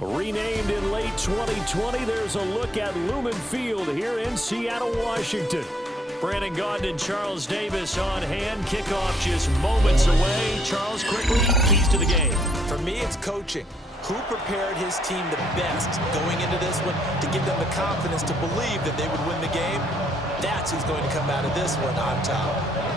Renamed in late 2020, there's a look at Lumen Field here in Seattle, Washington. Brandon Gaudin and Charles Davis on hand. Kickoff just moments away. Charles, quickly, keys to the game. For me, it's coaching. Who prepared his team the best going into this one to give them the confidence to believe that they would win the game? That's who's going to come out of this one on top.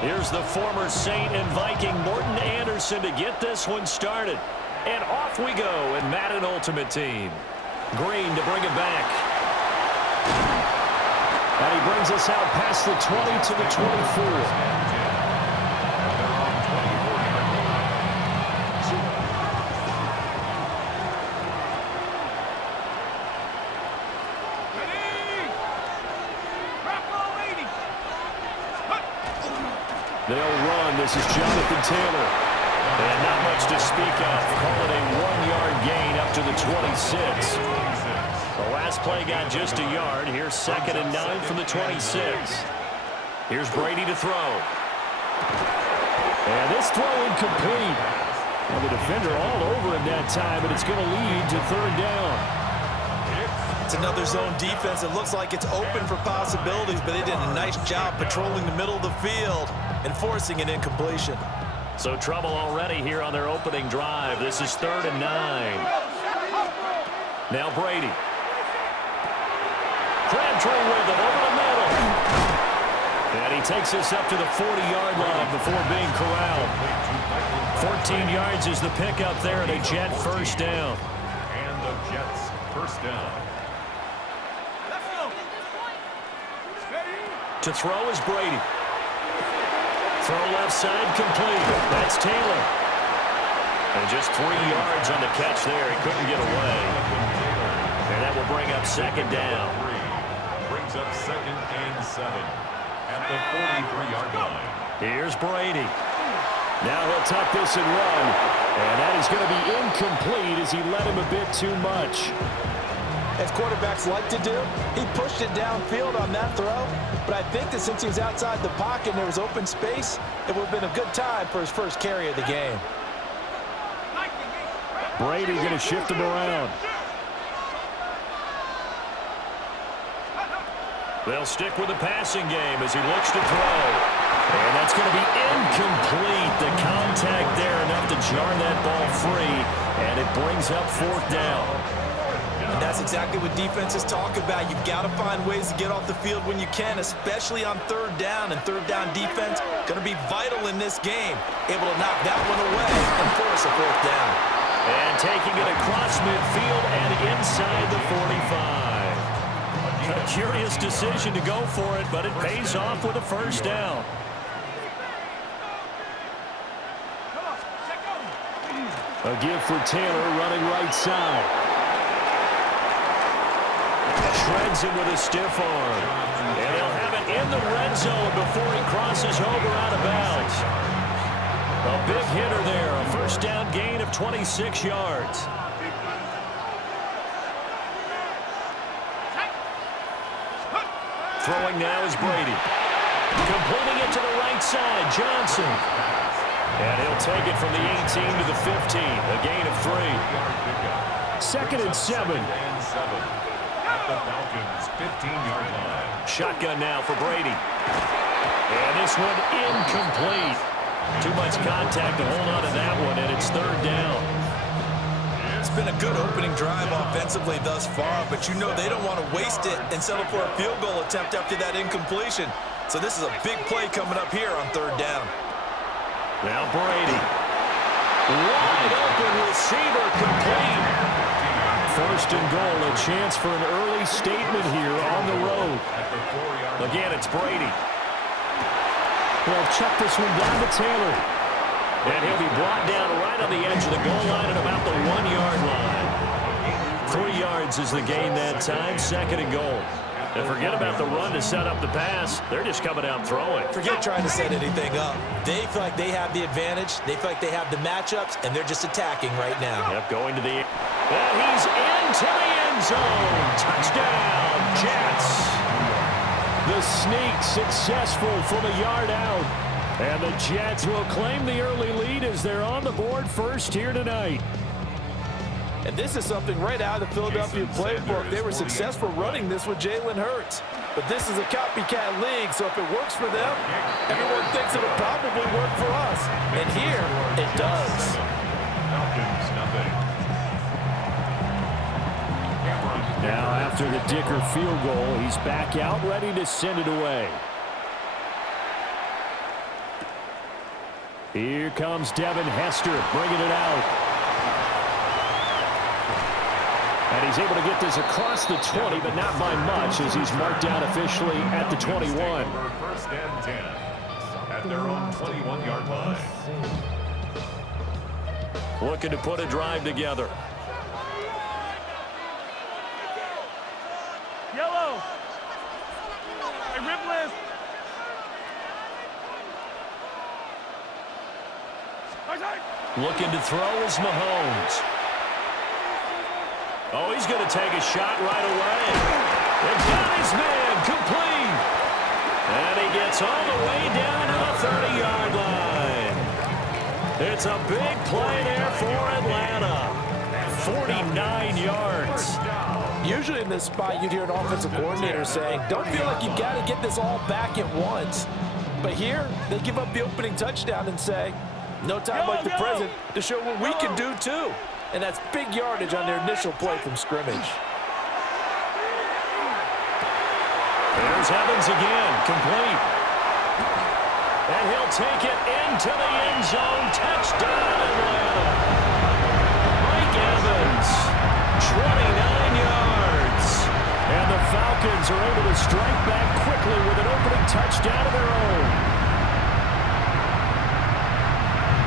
Here's the former Saint and Viking Morton Anderson to get this one started. And off we go in Madden Ultimate Team. Green to bring it back. And he brings us out past the 20 to the 24. They'll run. This is Jonathan Taylor. And not much to speak of. Call it a 1-yard gain up to the 26. The last play got just a yard. Here's 2nd and 9 from the 26. Here's Brady to throw. And this throw incomplete. Well, the defender all over him that time, but it's going to lead to 3rd down. It's another zone defense. It looks like it's open for possibilities, but they did a nice job patrolling the middle of the field and forcing an incompletion. So trouble already here on their opening drive. This is 3rd and 9. Now Brady. Crabtree with it over the middle. And he takes us up to the 40-yard line before being corralled. 14 yards is the pickup there, and a Jet first down. And the Jets first down. To throw is Brady. Throw left side complete. That's Taylor. And just 3 yards on the catch there. He couldn't get away. And that will bring up 2nd down. Brings up 2nd and 7 at the 43-yard line. Here's Brady. Now he'll tuck this and run. And that is going to be incomplete as he led him a bit too much. As quarterbacks like to do, he pushed it downfield on that throw. But I think that since he was outside the pocket and there was open space, it would have been a good time for his first carry of the game. Brady going to shift him around. They'll stick with the passing game as he looks to throw. And that's going to be incomplete. The contact there enough to jar that ball free. And it brings up 4th down. And that's exactly what defenses talk about. You've got to find ways to get off the field when you can, especially on 3rd down. And 3rd down defense going to be vital in this game. Able to knock that one away and force a 4th down. And taking it across midfield and inside the 45. A curious decision to go for it, but it pays off with a first down. A give for Taylor running right side. Shreds him with a stiff arm. And he'll have it in the red zone before he crosses over out of bounds. A big hitter there. A first down gain of 26 yards. Throwing now is Brady. Completing it to the right side, Johnson. And he'll take it from the 18 to the 15. A gain of 3. 2nd and 7. The Falcons' 15-yard line. Shotgun now for Brady. And this one incomplete. Too much contact to hold on to that one, and it's 3rd down. It's been a good opening drive offensively thus far, but you know they don't want to waste it and settle for a field goal attempt after that incompletion. So this is a big play coming up here on 3rd down. Now Brady. Wide open receiver complete. 1st and goal, a chance for an early statement here on the road. Again, it's Brady. They'll check this one down to Taylor. And he'll be brought down right on the edge of the goal line at about the 1-yard line. 3 yards is the gain that time, 2nd and goal. And forget about the run to set up the pass. They're just coming out throwing. Forget trying to set anything up. They feel like they have the advantage. They feel like they have the matchups, and they're just attacking right now. Yep, going to the... And he's in into the end zone. Touchdown, Jets. The sneak successful from a yard out. And the Jets will claim the early lead as they're on the board first here tonight. And this is something right out of the Philadelphia playbook. They were successful running this with Jalen Hurts. But this is a copycat league, so if it works for them, everyone thinks it'll probably work for us. And here, it does. Falcons, nothing. Now after the Dicker field goal, he's back out ready to send it away. Here comes Devin Hester bringing it out. And he's able to get this across the 20, but not by much as he's marked down officially at the 21. First and 10 at their own 21-yard line. Looking to put a drive together. Yellow. Hey, rip list. Looking to throw is Mahomes. Oh, he's going to take a shot right away. And got his man complete. And he gets all the way down to the 30-yard line. It's a big play there for Atlanta. 49 yards. Usually in this spot, you'd hear an offensive coordinator saying, don't feel like you've got to get this all back at once. But here, they give up the opening touchdown and say, no time like the present to show what we can do too. And that's big yardage on their initial play from scrimmage. There's Evans again, complete. And he'll take it into the end zone. Touchdown, Atlanta. Mike Evans, 29 yards. And the Falcons are able to strike back quickly with an opening touchdown of their own.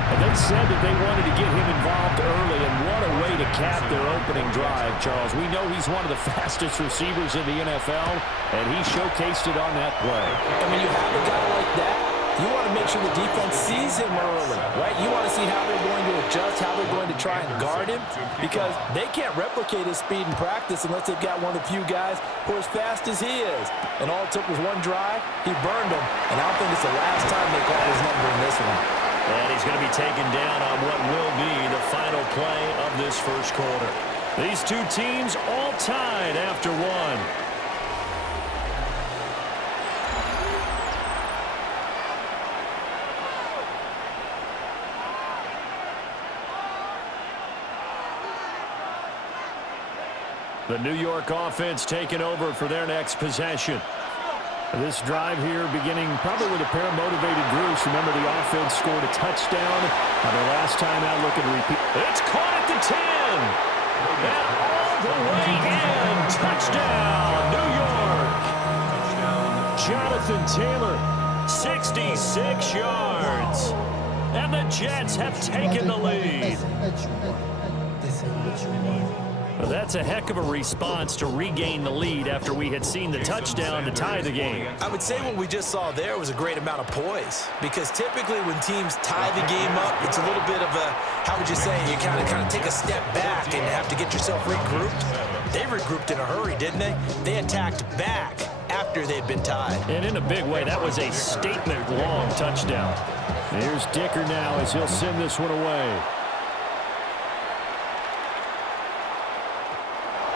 And they said that they wanted to get him involved early, and what a way to cap their opening drive, Charles. We know he's one of the fastest receivers in the NFL, and he showcased it on that play. And when you have a guy like that, you want to make sure the defense sees him early, right? You want to see how they're going to adjust, how they're going to try and guard him, because they can't replicate his speed in practice unless they've got one of the few guys who are as fast as he is. And all it took was one drive. He burned him, and I don't think it's the last time they call his number in this one. And he's going to be taken down on what will be the final play of this first quarter. These two teams all tied after one. The New York offense taking over for their next possession. This drive here beginning probably with a pair of motivated groups. Remember, the offense scored a touchdown on their last time out, looking to repeat. It's caught at the 10. And all the way in. Touchdown, New York. Jonathan Taylor, 66 yards. And the Jets have taken the lead. Well, that's a heck of a response to regain the lead after we had seen the touchdown to tie the game. I would say what we just saw there was a great amount of poise, because typically when teams tie the game up, it's a little bit of a, how would you say, you kind of take a step back and have to get yourself regrouped. They regrouped in a hurry, didn't they? They attacked back after they'd been tied. And in a big way, that was a statement-long touchdown. Here's Dicker now as he'll send this one away.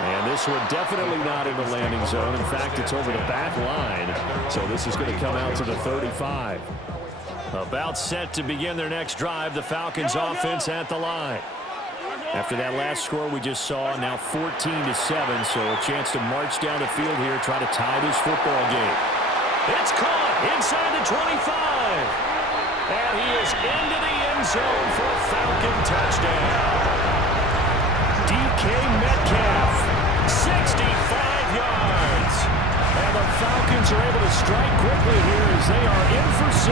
And this one definitely not in the landing zone. In fact, it's over the back line. So this is going to come out to the 35. About set to begin their next drive, the Falcons offense at the line. After that last score we just saw, now 14-7, so a chance to march down the field here, try to tie this football game. It's caught inside the 25. And he is into the end zone for a Falcon touchdown. DK Metcalf, 65 yards. And the Falcons are able to strike quickly here as they are in for 6.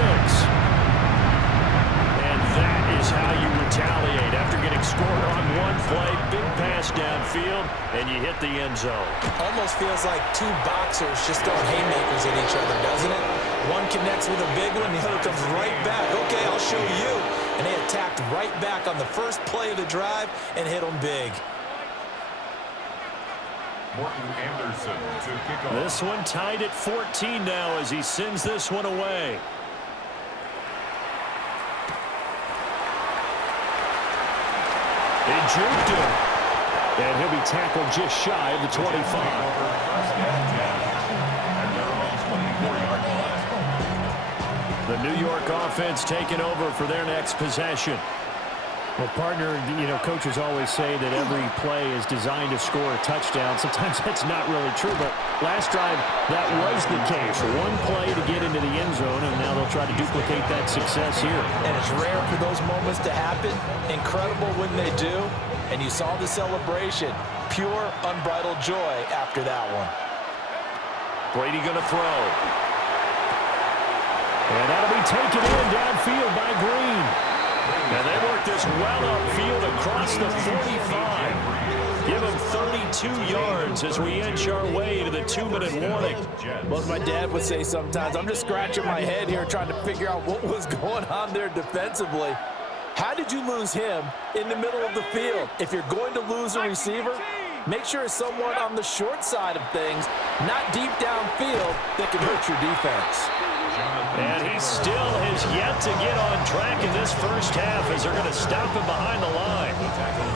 And that is how you retaliate after getting scored on one play, big pass downfield, and you hit the end zone. Almost feels like two boxers just throwing haymakers at each other, doesn't it? One connects with a big one, the other comes right back. Okay, I'll show you. And they attacked right back on the first play of the drive and hit them big. Morton Anderson to kick off. This one tied at 14 now as he sends this one away. He juked him. And he'll be tackled just shy of the 25. The New York offense taking over for their next possession. Well, partner, coaches always say that every play is designed to score a touchdown. Sometimes that's not really true, but last drive, that was the case. One play to get into the end zone, and now they'll try to duplicate that success here. And it's rare for those moments to happen. Incredible when they do. And you saw the celebration. Pure, unbridled joy after that one. Brady going to throw. And that'll be taken in downfield by Green. And they work this well upfield across the 45. Give him 32 yards as we inch our way to the 2-minute warning. Well, as my dad would say sometimes, I'm just scratching my head here trying to figure out what was going on there defensively. How did you lose him in the middle of the field? If you're going to lose a receiver, make sure it's someone on the short side of things, not deep downfield, that can hurt your defense. And he still has yet to get on track in this first half as they're going to stop him behind the line.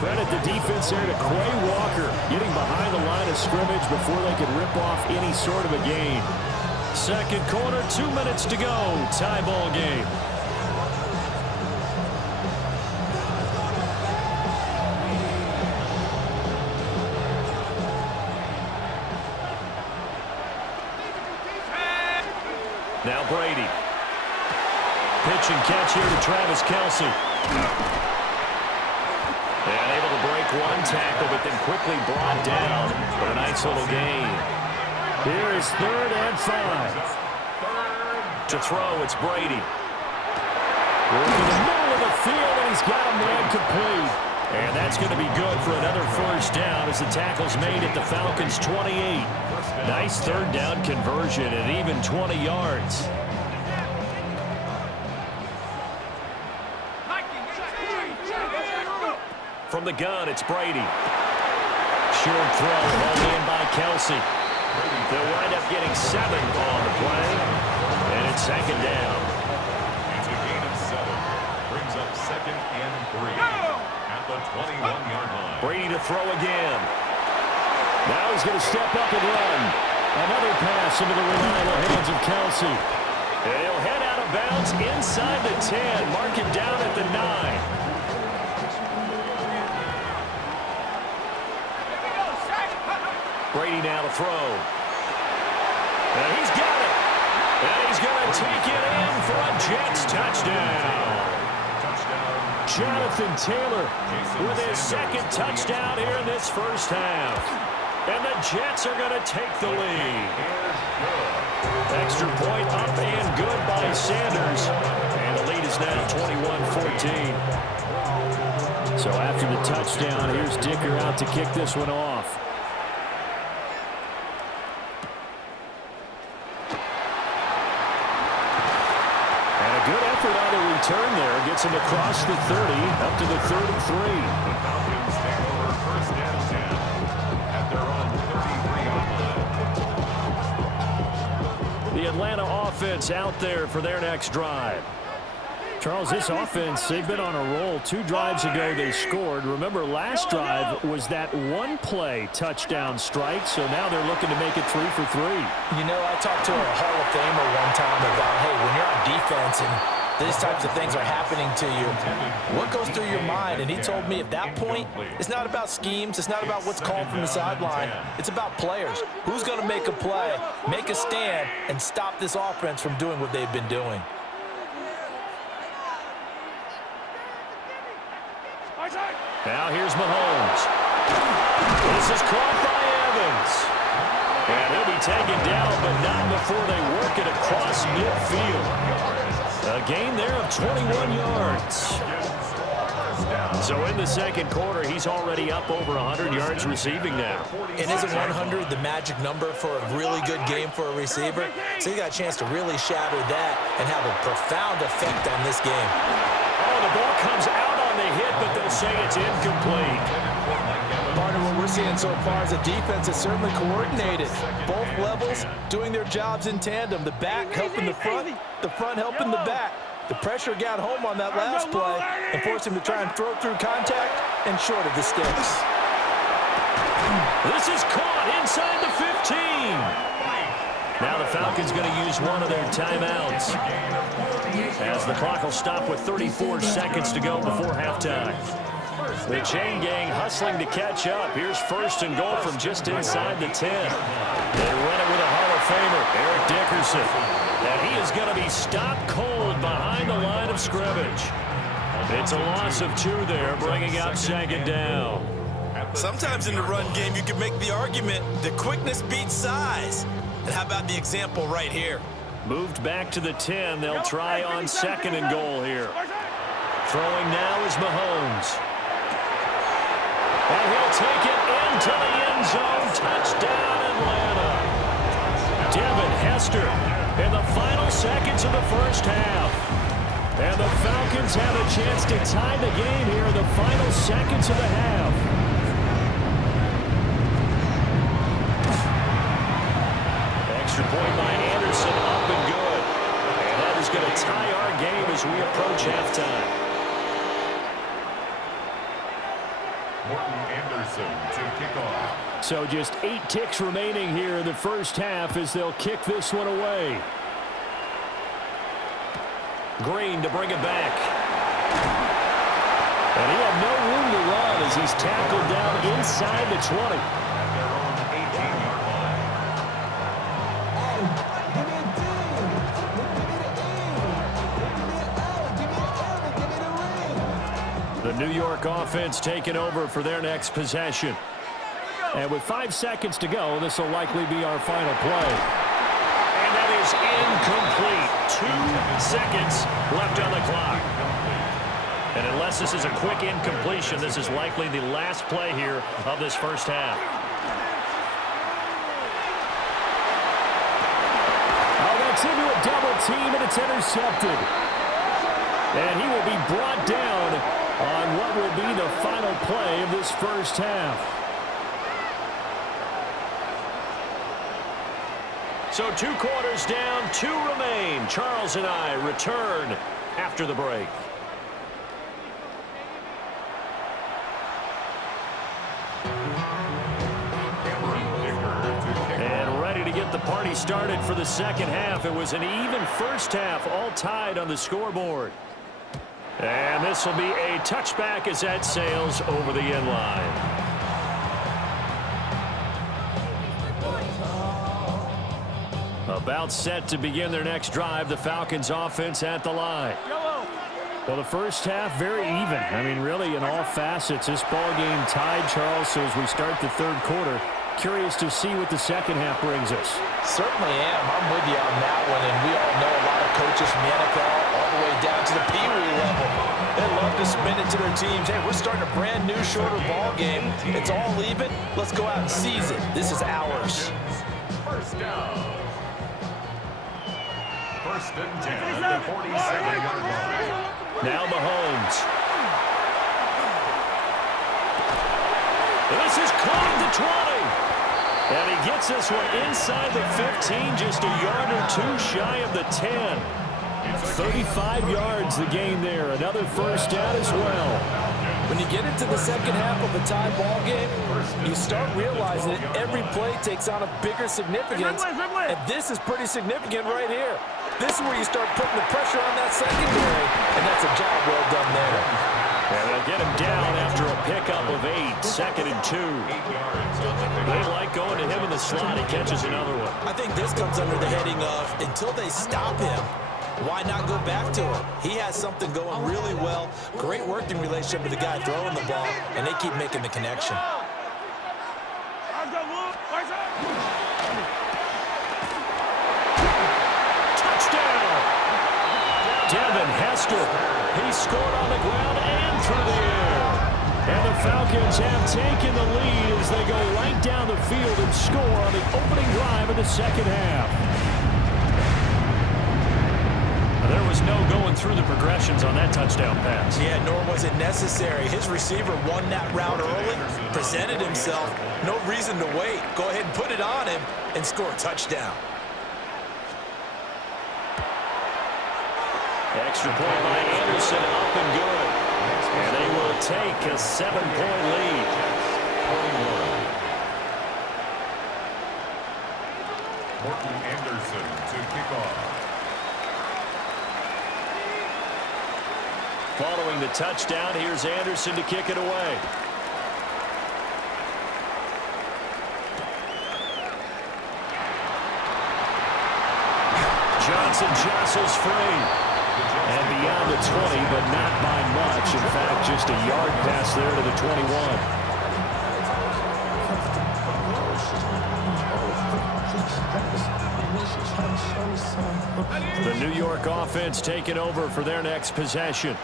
Credit the defense there to Quay Walker getting behind the line of scrimmage before they could rip off any sort of a gain. Second quarter, 2 minutes to go. Tie ball game. Now Brady. Pitch and catch here to Travis Kelce. And able to break one tackle, but then quickly brought down for a nice little gain. Here is 3rd and 5. To throw, it's Brady. Working the middle of the field, and he's got a man complete. And that's going to be good for another first down as the tackle's made at the Falcons' 28. Nice 3rd down conversion and even 20 yards. From the gun, it's Brady. Short throw, hauled in by Kelce. They'll wind up getting 7 on the play. And it's 2nd down. It's a gain of 7. Brings up 2nd and 3. At the 21-yard line. Brady to throw again. Now he's going to step up and run. Another pass into the reliable hands of Kelce. And he'll head out of bounds inside the 10. Mark it down at the 9. Brady now to throw. And he's got it. And he's going to take it in for a Jets touchdown. Jonathan Taylor with his 2nd touchdown here in this first half. And the Jets are going to take the lead. Extra point up and good by Sanders. And the lead is now 21-14. So after the touchdown, here's Dicker out to kick this one off. Turn there, gets him across the 30, up to the 33. The Falcons take over 1st and 10 at their own 33-yard line. The Atlanta offense out there for their next drive. Charles, this offense, they've been on a roll. 2 drives ago they scored. Remember, last drive was that 1-play touchdown strike, so now they're looking to make it 3 for 3. You know, I talked to a Hall of Famer one time about, hey, when you're on defense and these types of things are happening to you, what goes through your mind? And he told me at that point, it's not about schemes. It's not about what's called from the sideline. It's about players. Who's going to make a play, make a stand, and stop this offense from doing what they've been doing? Now here's Mahomes. This is caught by Evans. And he'll be taken down, but not before they work it across midfield. A gain there of 21 yards. So in the second quarter, he's already up over 100 yards receiving now. And isn't 100 the magic number for a really good game for a receiver? So you got a chance to really shatter that and have a profound effect on this game. Oh, the ball comes out on the hit, but they'll say it's incomplete. Partner, what we're seeing so far is a defense that's certainly coordinated. Both levels doing their jobs in tandem. The back helping the front helping the back. The pressure got home on that last play and forced him to try and throw through contact and short of the sticks. This is caught inside the 15. Now the Falcons going to use one of their timeouts, as the clock will stop with 34 seconds to go before halftime. The chain gang hustling to catch up. Here's first and goal from just inside the 10. They run it with a Hall of Famer, Eric Dickerson. And he is going to be stopped cold behind the line of scrimmage. It's a loss of 2 there, bringing out second down. Sometimes in the run game, you can make the argument that quickness beats size. And how about the example right here? Moved back to the 10. They'll try on second and goal here. Throwing now is Mahomes. And he'll take it into the end zone. Touchdown, Atlanta. Devin Hester in the final seconds of the first half. And the Falcons have a chance to tie the game here in the final seconds of the half. Extra point by Anderson, up and good. And that is going to tie our game as we approach halftime. Morton Anderson to kick off. So just 8 ticks remaining here in the first half as they'll kick this one away. Green to bring it back. And he had no room to run as he's tackled down inside the 20. The New York offense taking over for their next possession. And with 5 seconds to go, this will likely be our final play. And that is incomplete. 2 seconds left on the clock. And unless this is a quick incompletion, this is likely the last play here of this first half. Oh, that's into a double team, and it's intercepted. And he will be brought down on what will be the final play of this first half. So 2 quarters down, 2 remain. Charles and I return after the break. And ready to get the party started for the second half. It was an even first half, all tied on the scoreboard. And this will be a touchback as that sails over the end line. About set to begin their next drive, the Falcons offense at the line. Well, the first half, very even. I mean, really, in all facets, this ball game tied, Charles. So as we start the third quarter, curious to see what the second half brings us. Certainly am. I'm with you on that one. And we all know a lot of coaches from the NFL all the way down to the Pee Wee level. They love to spin it to their teams. Hey, we're starting a brand new, shorter ball game. It's all even. Let's go out and seize it. This is ours. First down. First and 10 at the 47-yard line. Now Mahomes. This is caught at the 20. And he gets this one inside the 15, just a yard or 2 shy of the 10. 35 yards the gain there. Another first down as well. When you get into the second half of a tie ball game, you start realizing that every play takes on a bigger significance. And this is pretty significant right here. This is where you start putting the pressure on that secondary. And that's a job well done there. And they'll get him down after a pickup of 8. Second and 2. They like going to him in the slot. He catches another one. I think this comes under the heading of until they stop him, why not go back to him? He has something going really well. Great working relationship with the guy throwing the ball, and they keep making the connection. Touchdown! Devin Hester. He scored on the ground and through the air. And the Falcons have taken the lead as they go right down the field and score on the opening drive of the second half. They're there was no going through the progressions on that touchdown pass. Yeah, nor was it necessary. His receiver won that route early, presented himself. No reason to wait. Go ahead and put it on him and score a touchdown. Extra point by Anderson, up and good. And they will take a 7-point lead. Morton Anderson to kick off. Following the touchdown, here's Anderson to kick it away. Johnson jostles free. And beyond the 20, but not by much. In fact, just a yard pass there to the 21. The New York offense taking over for their next possession.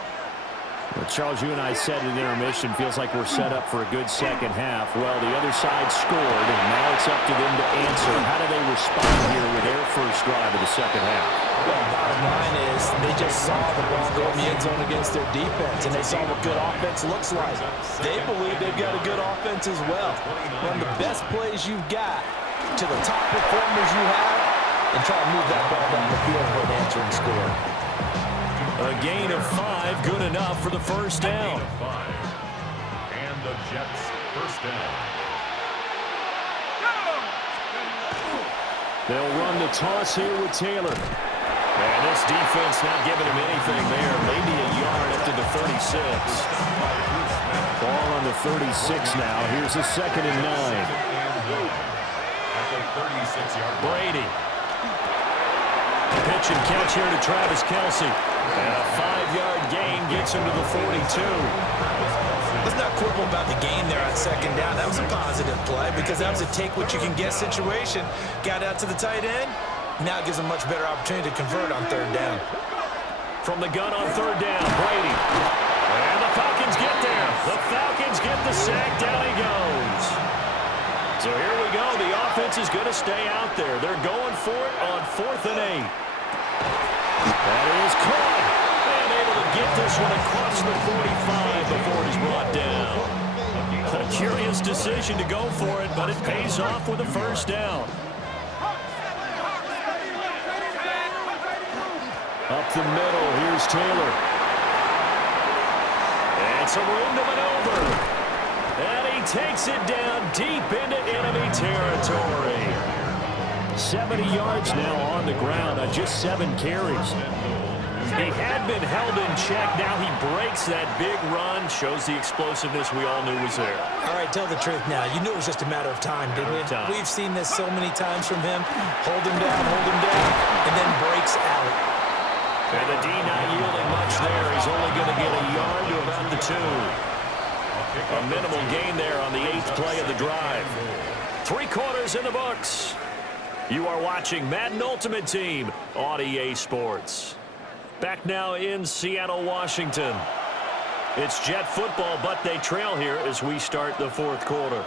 Well, Charles, you and I said in intermission, feels like we're set up for a good second half. Well, the other side scored, and now it's up to them to answer. How do they respond here with their first drive of the second half? Well, bottom line is they just saw the ball go in the end zone against their defense, and they saw what good offense looks like. They believe they've got a good offense as well. Run the best plays you've got to the top performers you have, and try to move that ball down the field for an answering score. A gain of 5, good enough for the first down. And the Jets first down. They'll run the toss here with Taylor. And this defense not giving him anything there. Maybe a yard up to the 36. Ball on the 36 now. Here's a 2nd and 9. At the 36-yard line. Brady. Pitch and catch here to Travis Kelce. And a 5-yard gain gets him to the 42. Let's not quibble about the gain there on 2nd down. That was a positive play because that was a take-what-you-can-get situation. Got out to the tight end. Now it gives him a much better opportunity to convert on 3rd down. From the gun on 3rd down, Brady. And the Falcons get there. The Falcons get the sack. Down he goes. So here we go. The offense is going to stay out there. They're going for it on 4th and 8. That is caught. And able to get this one across the 45 before it is brought down. A curious decision to go for it, but it pays off with a first down. Up the middle, here's Taylor. And some room to maneuver. And he takes it down deep into enemy territory. 70 yards now on the ground on just 7 carries. He had been held in check. Now he breaks that big run. Shows the explosiveness we all knew was there. All right, tell the truth now. You knew it was just a matter of time, didn't you? We've seen this so many times from him. Hold him down, and then breaks out. And the D not yielding much there. He's only going to get a yard to about the 2. A minimal gain there on the 8th play of the drive. 3 quarters in the books. You are watching Madden Ultimate Team on EA Sports. Back now in Seattle, Washington. It's Jet football, but they trail here as we start the 4th quarter.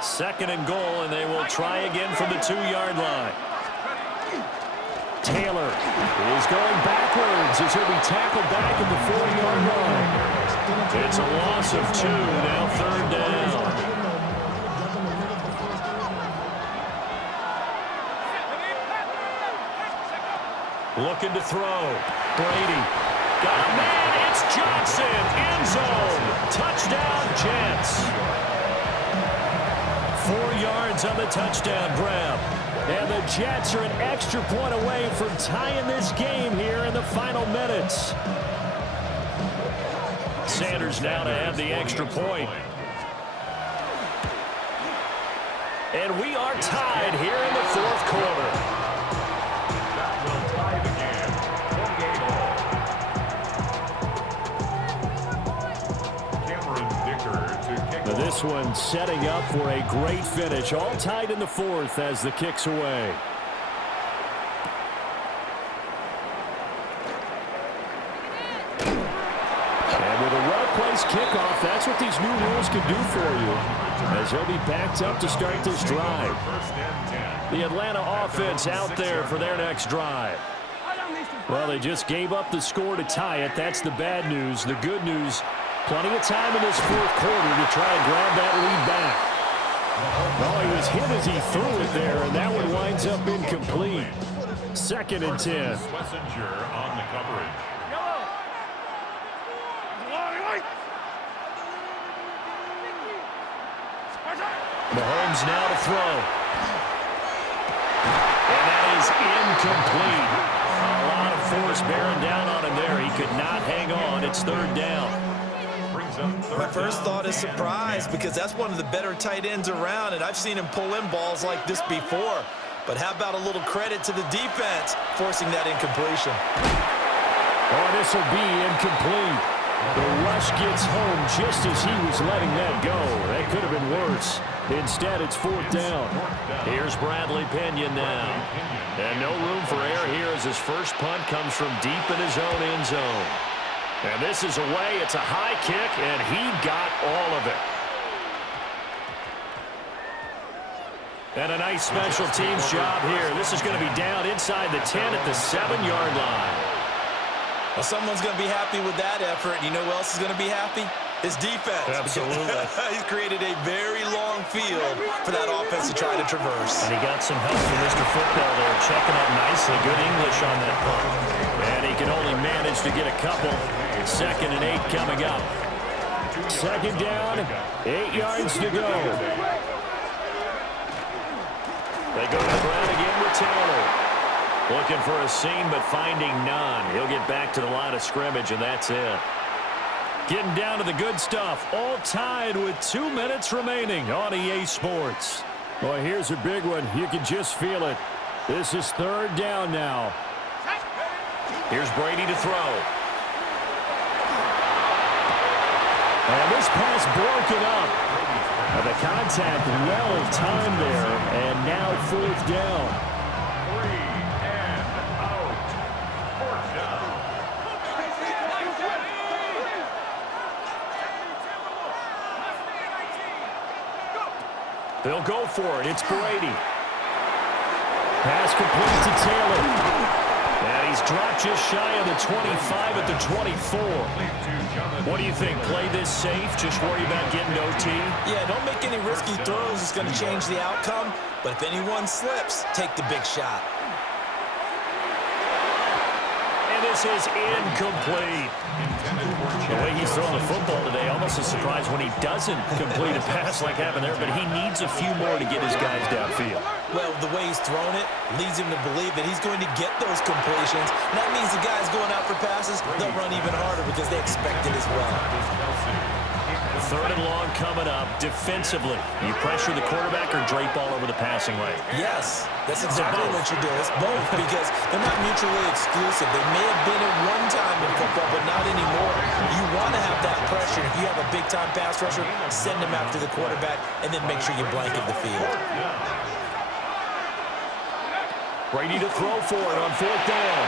2nd and goal, and they will try again from the 2-yard line. Taylor is going backwards as he'll be tackled back at the 4-yard line. It's a loss of 2, now 3rd down. Looking to throw. Brady. Got a man. It's Johnson. End zone. Touchdown, Jets. 4 yards on the touchdown grab. And the Jets are an extra point away from tying this game here in the final minutes. Sanders now to have the extra point. And we are tied here in the 4th quarter. This one setting up for a great finish. All tied in the 4th as the kick's away. And with a well-placed kickoff, that's what these new rules can do for you. As he'll be backed up to start this drive. The Atlanta offense out there for their next drive. I don't need to Well, they just gave up the score to tie it. That's the bad news. The good news, plenty of time in this fourth quarter to try and grab that lead back. Oh, he was hit as he threw it there, and that one winds up incomplete. 2nd and 10. Schlesinger on the coverage. Mahomes now to throw. And that is incomplete. A lot of force bearing down on him there. He could not hang on. It's 3rd down. My first thought is surprise because that's one of the better tight ends around, and I've seen him pull in balls like this before. But how about a little credit to the defense forcing that incompletion? Oh, this will be incomplete. The rush gets home just as he was letting that go. That could have been worse. Instead, it's 4th down. Here's Bradley Pinion now. And no room for error here as his first punt comes from deep in his own end zone. And this is away. It's a high kick, and he got all of it. And a nice special teams job here. This is going to be down inside the 10 at the 7-yard line. Well, someone's going to be happy with that effort. You know who else is going to be happy? His defense. Absolutely. He's created a very long field for that offense to try to traverse. And he got some help from Mr. Football there, checking up nicely. Good English on that punt. And he can only manage to get a couple. 2nd and 8 coming up. 2nd down, 8 yards to go. They go to the ground again with Taylor. Looking for a seam, but finding none. He'll get back to the line of scrimmage, and that's it. Getting down to the good stuff. All tied with 2 minutes remaining on EA Sports. Boy, here's a big one. You can just feel it. This is 3rd down now. Here's Brady to throw. And this pass broken up. And the contact well timed there. And now 4th down. They'll go for it. It's Brady. Pass complete to Taylor. And he's dropped just shy of the 25 at the 24. What do you think? Play this safe? Just worry about getting OT? Yeah, don't make any risky throws. It's going to change the outcome. But if anyone slips, take the big shot. And this is incomplete. The way he's throwing the football today, almost a surprise when he doesn't complete a pass like happened there, but he needs a few more to get his guys downfield. Well, the way he's thrown it leads him to believe that he's going to get those completions. And that means the guys going out for passes, they'll run even harder because they expect it as well. 3rd and long coming up. Defensively, you pressure the quarterback or drape all over the passing lane? Yes, that's exactly what you do. It's both because they're not mutually exclusive. They may have been at one time in football, but not anymore. You want to have that pressure. If you have a big-time pass rusher, send him after the quarterback, and then make sure you blanket the field. Brady to throw for it on 4th down.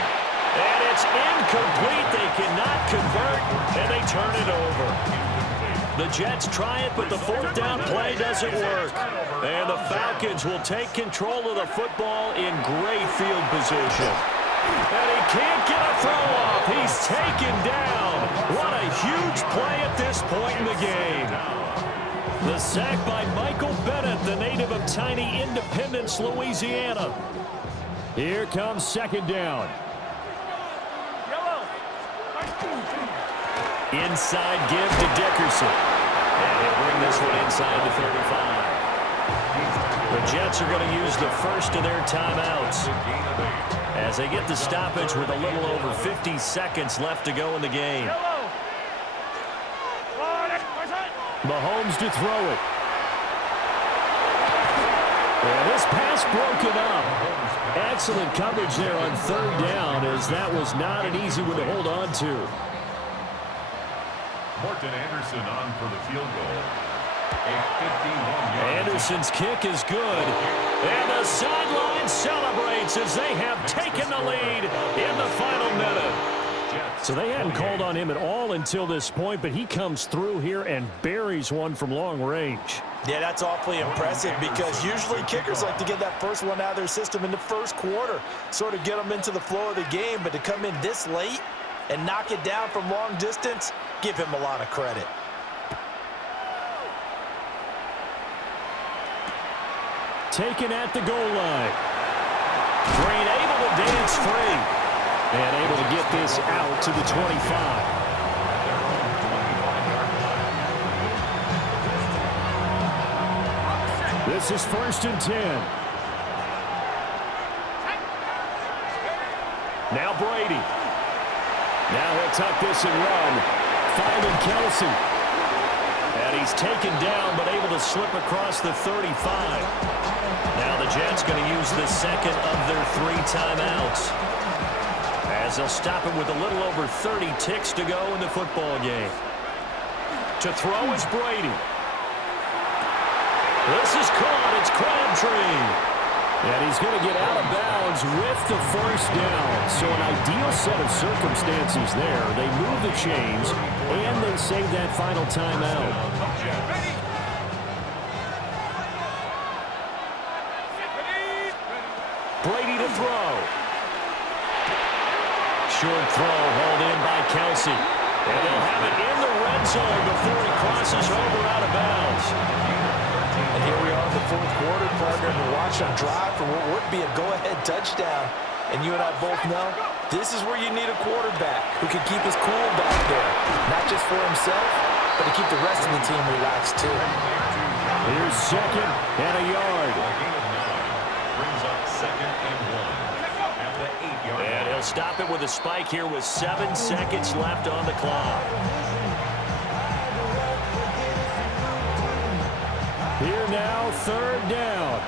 And it's incomplete. They cannot convert, and they turn it over. The Jets try it, but the 4th down play doesn't work. And the Falcons will take control of the football in great field position. And he can't get a throw off. He's taken down. What a huge play at this point in the game. The sack by Michael Bennett, the native of tiny Independence, Louisiana. Here comes 2nd down. Inside give to Dickerson. And he'll bring this one inside the 35. The Jets are going to use the first of their timeouts as they get the stoppage with a little over 50 seconds left to go in the game. Mahomes to throw it. And this pass broken up. Excellent coverage there on 3rd down, as that was not an easy one to hold on to. Morton Anderson on for the field goal. A 51-yard. Anderson's kick is good. And the sideline celebrates as they have taken the lead in the final minute. Jets. So they hadn't called on him at all until this point, but he comes through here and buries one from long range. Yeah, that's awfully impressive because usually kickers like to get that first one out of their system in the first quarter, sort of get them into the flow of the game, but to come in this late and knock it down from long distance, give him a lot of credit. Taken at the goal line. Green able to dance free. And able to get this out to the 25. This is 1st and 10. Now Brady. Now he'll tuck this and run. Finding Kelsey. And he's taken down but able to slip across the 35. Now the Jets going to use the second of their 3 timeouts, as they'll stop it with a little over 30 ticks to go in the football game. To throw is Brady. This is caught. It's Crabtree. And he's going to get out of bounds with the first down. So an ideal set of circumstances there. They move the chains, and they save that final timeout. Brady to throw. Short throw hauled in by Kelsey. And they'll have it in the red zone before he crosses over out of bounds. And here we are in the fourth quarter, partner, and we're watching them drive for what would be a go-ahead touchdown. And you and I both know this is where you need a quarterback who can keep his cool back there, not just for himself, but to keep the rest of the team relaxed too. Here's second and a yard. Brings up 2nd and 1 at the 8-yard line. And he'll stop it with a spike here with 7 seconds left on the clock. Here now, 3rd down.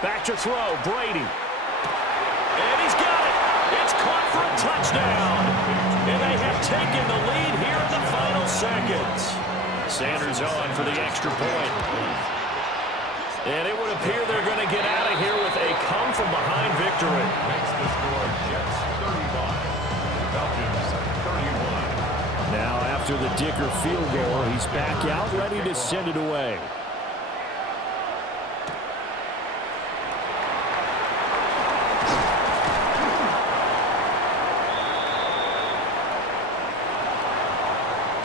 Back to throw, Brady. And he's got it. It's caught for a touchdown. And they have taken the lead here in the final seconds. Sanders on for the extra point. And it would appear they're going to get out of here with a come-from-behind victory. Makes the score Jets 35, Falcons 31. Now, after the Dicker field goal, he's back out, ready to send it away.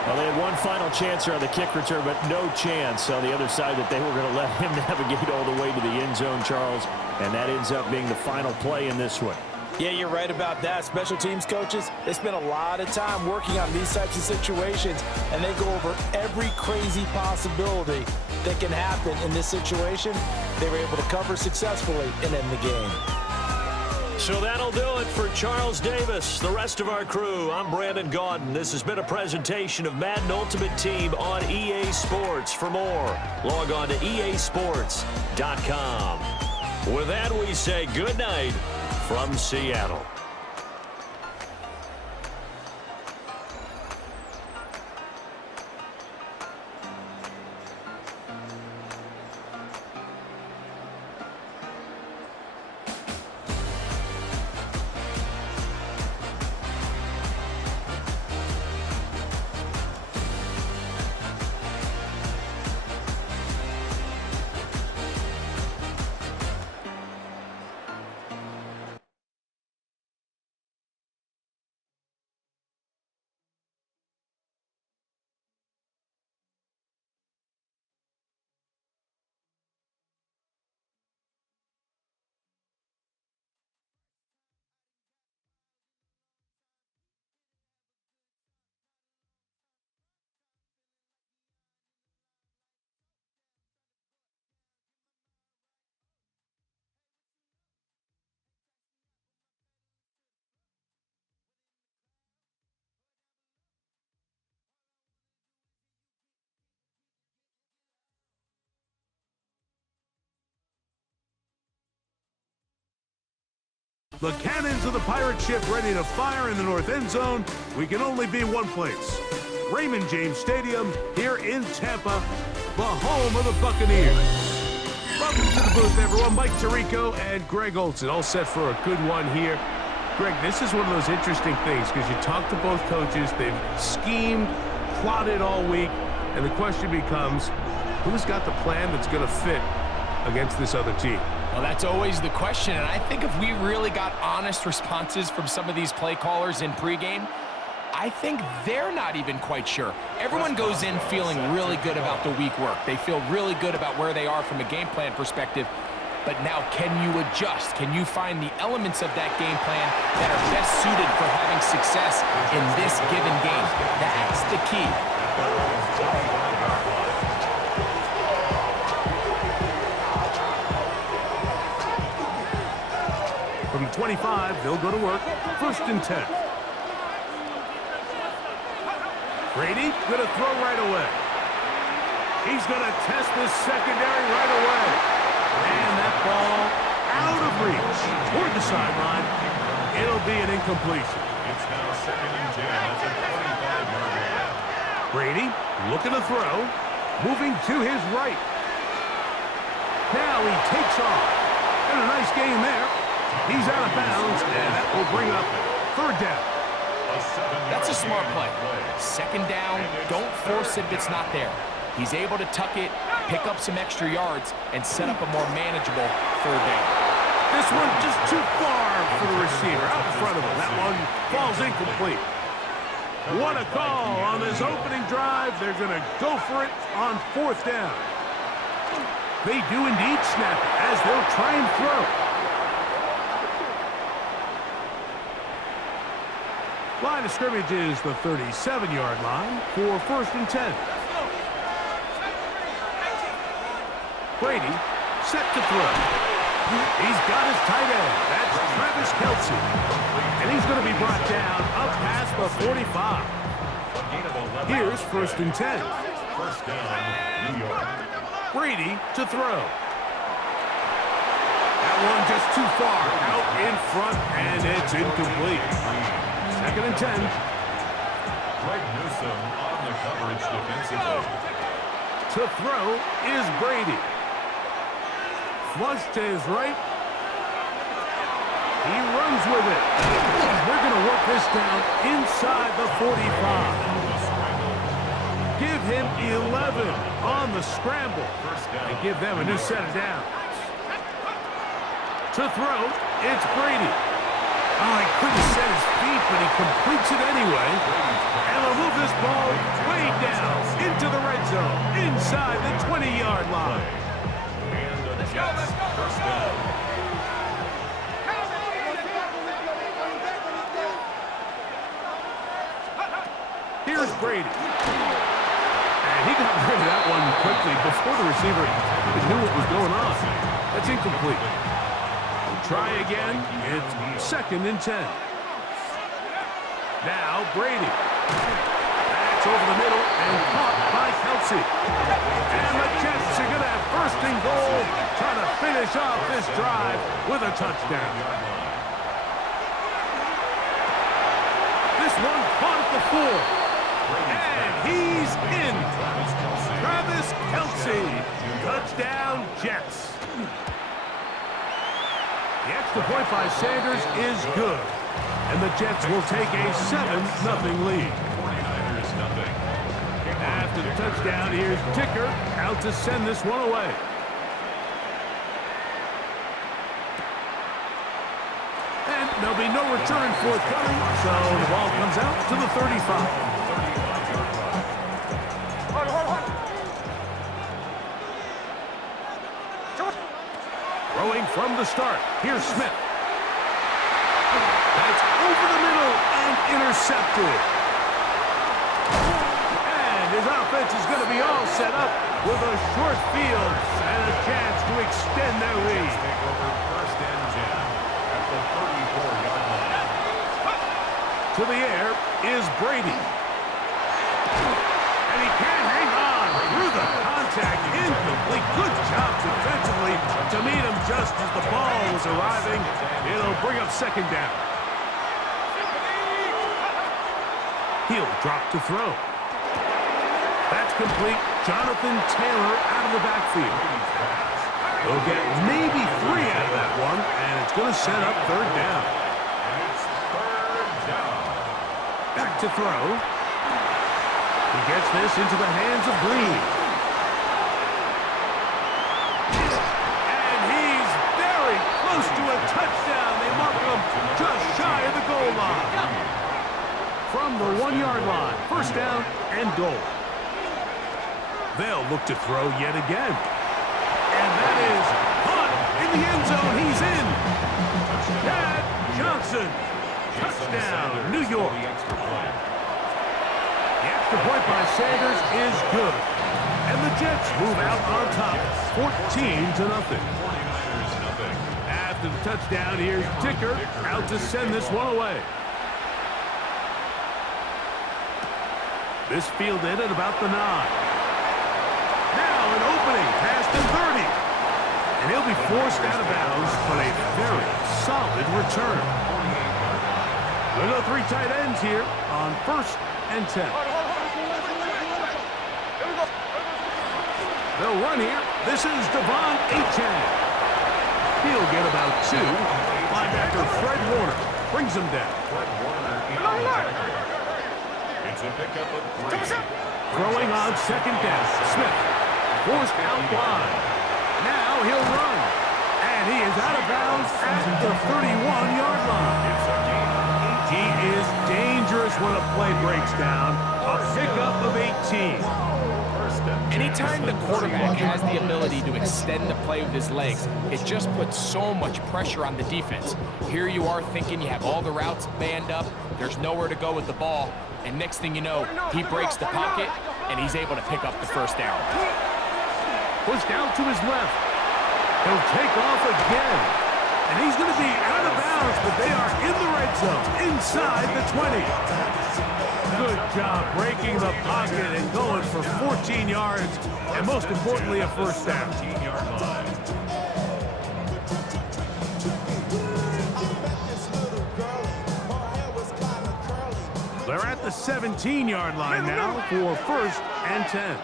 Well, they had one final chance here on the kick return, but no chance on the other side that they were going to let him navigate all the way to the end zone, Charles. And that ends up being the final play in this one. Yeah, you're right about that. Special teams coaches, they spend a lot of time working on these types of situations, and they go over every crazy possibility that can happen in this situation. They were able to cover successfully and end the game. So that'll do it for Charles Davis, the rest of our crew. I'm Brandon Gaudin. This has been a presentation of Madden Ultimate Team on EA Sports. For more, log on to easports.com. With that, we say good night from Seattle. The cannons of the pirate ship ready to fire in the north end zone. We can only be one place. Raymond James Stadium here in Tampa, the home of the Buccaneers. Welcome to the booth, everyone. Mike Tirico and Greg Olson, all set for a good one here. Greg, this is one of those interesting things because you talk to both coaches. They've schemed, plotted all week, and the question becomes, who's got the plan that's going to fit against this other team? Well, that's always the question, and I think if we really got honest responses from some of these play callers in pregame, I think they're not even quite sure. Everyone goes in feeling really good about the week work. They feel really good about where they are from a game plan perspective. But now, can you adjust? Can you find the elements of that game plan that are best suited for having success in this given game? That's the key. From 25, they'll go to work. 1st and 10. Brady going to throw right away. He's going to test this secondary right away. And that ball out of reach toward the sideline. It'll be an incompletion. It's now 2nd and 10 at the 25-yard line. Brady looking to throw. Moving to his right. Now he takes off. And a nice gain there. He's out of bounds, and that will bring up 3rd down. That's a smart play. 2nd down, don't force it if it's not there. He's able to tuck it, pick up some extra yards, and set up a more manageable 3rd down. This one just too far for the receiver out in front of him. That one falls incomplete. What a call on this opening drive. They're going to go for it on 4th down. They do indeed snap it as they'll try and throw. Line of scrimmage is the 37-yard line for 1st and 10. Brady set to throw. He's got his tight end. That's Travis Kelce. And he's going to be brought down up past the 45. Here's 1st and 10. 1st down, New York. Brady to throw. That one just too far out in front, and it's incomplete. 2nd and 10. Greg Newsome on the coverage defensively. To throw is Brady. Flush to his right. He runs with it. They're going to work this down inside the 45. Give him 11 on the scramble and give them a new set of downs. To throw, it's Brady. Oh, he couldn't set his feet, but he completes it anyway. And they'll move this ball way down into the red zone, inside the 20-yard line. And the Jets, 1st down. Here's Brady. And he got rid of that one quickly before the receiver even knew what was going on. That's incomplete. Try again. It's 2nd and 10. Now Brady. That's over the middle and caught by Kelce. And the Jets are going to have 1st and goal, trying to finish off this drive with a touchdown. This one caught at the 4. And he's in. Travis Kelce. Touchdown, Jets. The extra point by Sanders is good. And the Jets will take a 7-0 lead. 49ers nothing. After the touchdown, here's Ticker out to send this one away. And there'll be no return forthcoming, so the ball comes out to the 35. Throwing from the start. Here's Smith. That's over the middle and intercepted. And his offense is going to be all set up with a short field and a chance to extend their lead. Take over 1st and 10 at the 34-yard line. To the air is Brady. And he can't hang on through the contact. Incomplete. Good job defensively to meet him just as the ball was arriving. It'll bring up 2nd down. He'll drop to throw. That's complete. Jonathan Taylor out of the backfield. They'll get maybe 3 out of that one, and it's going to set up third down. And it's third down. Back to throw. He gets this into the hands of Green. And he's very close to a touchdown. They mark him just shy of the goal line. From the 1-yard line, first down and goal. They'll look to throw yet again. And that is caught in the end zone. He's in. Chad Johnson. Touchdown, New York. The extra point by Sanders is good. And the Jets move out on top, 14-0. 49ers nothing. After the touchdown, here's Dicker out to send this one away. This fielded at about the 9. Now an opening past the 30. And he'll be forced out of bounds, but a very solid return. There are 3 tight ends here on 1st and 10. They'll run here. This is Devon Achane. He'll get about 2. Linebacker Fred Warner brings him down. It's a pickup of 3. Throwing on 2nd down. Smith forced out wide. Now he'll run. And he is out of bounds at the 31-yard line. He is dangerous when a play breaks down. A pickup of 18. Anytime the quarterback has the ability to extend the play with his legs, it just puts so much pressure on the defense. Here you are thinking you have all the routes banned up, there's nowhere to go with the ball, and next thing you know, he breaks the pocket, and he's able to pick up the first down. Pushed out to his left. He'll take off again. And he's going to be out of bounds, but they are in the red zone, inside the 20. Good job breaking the pocket and going for 14 yards, and most importantly, a first down. 17-yard line. They're at the 17-yard line now for 1st and 10.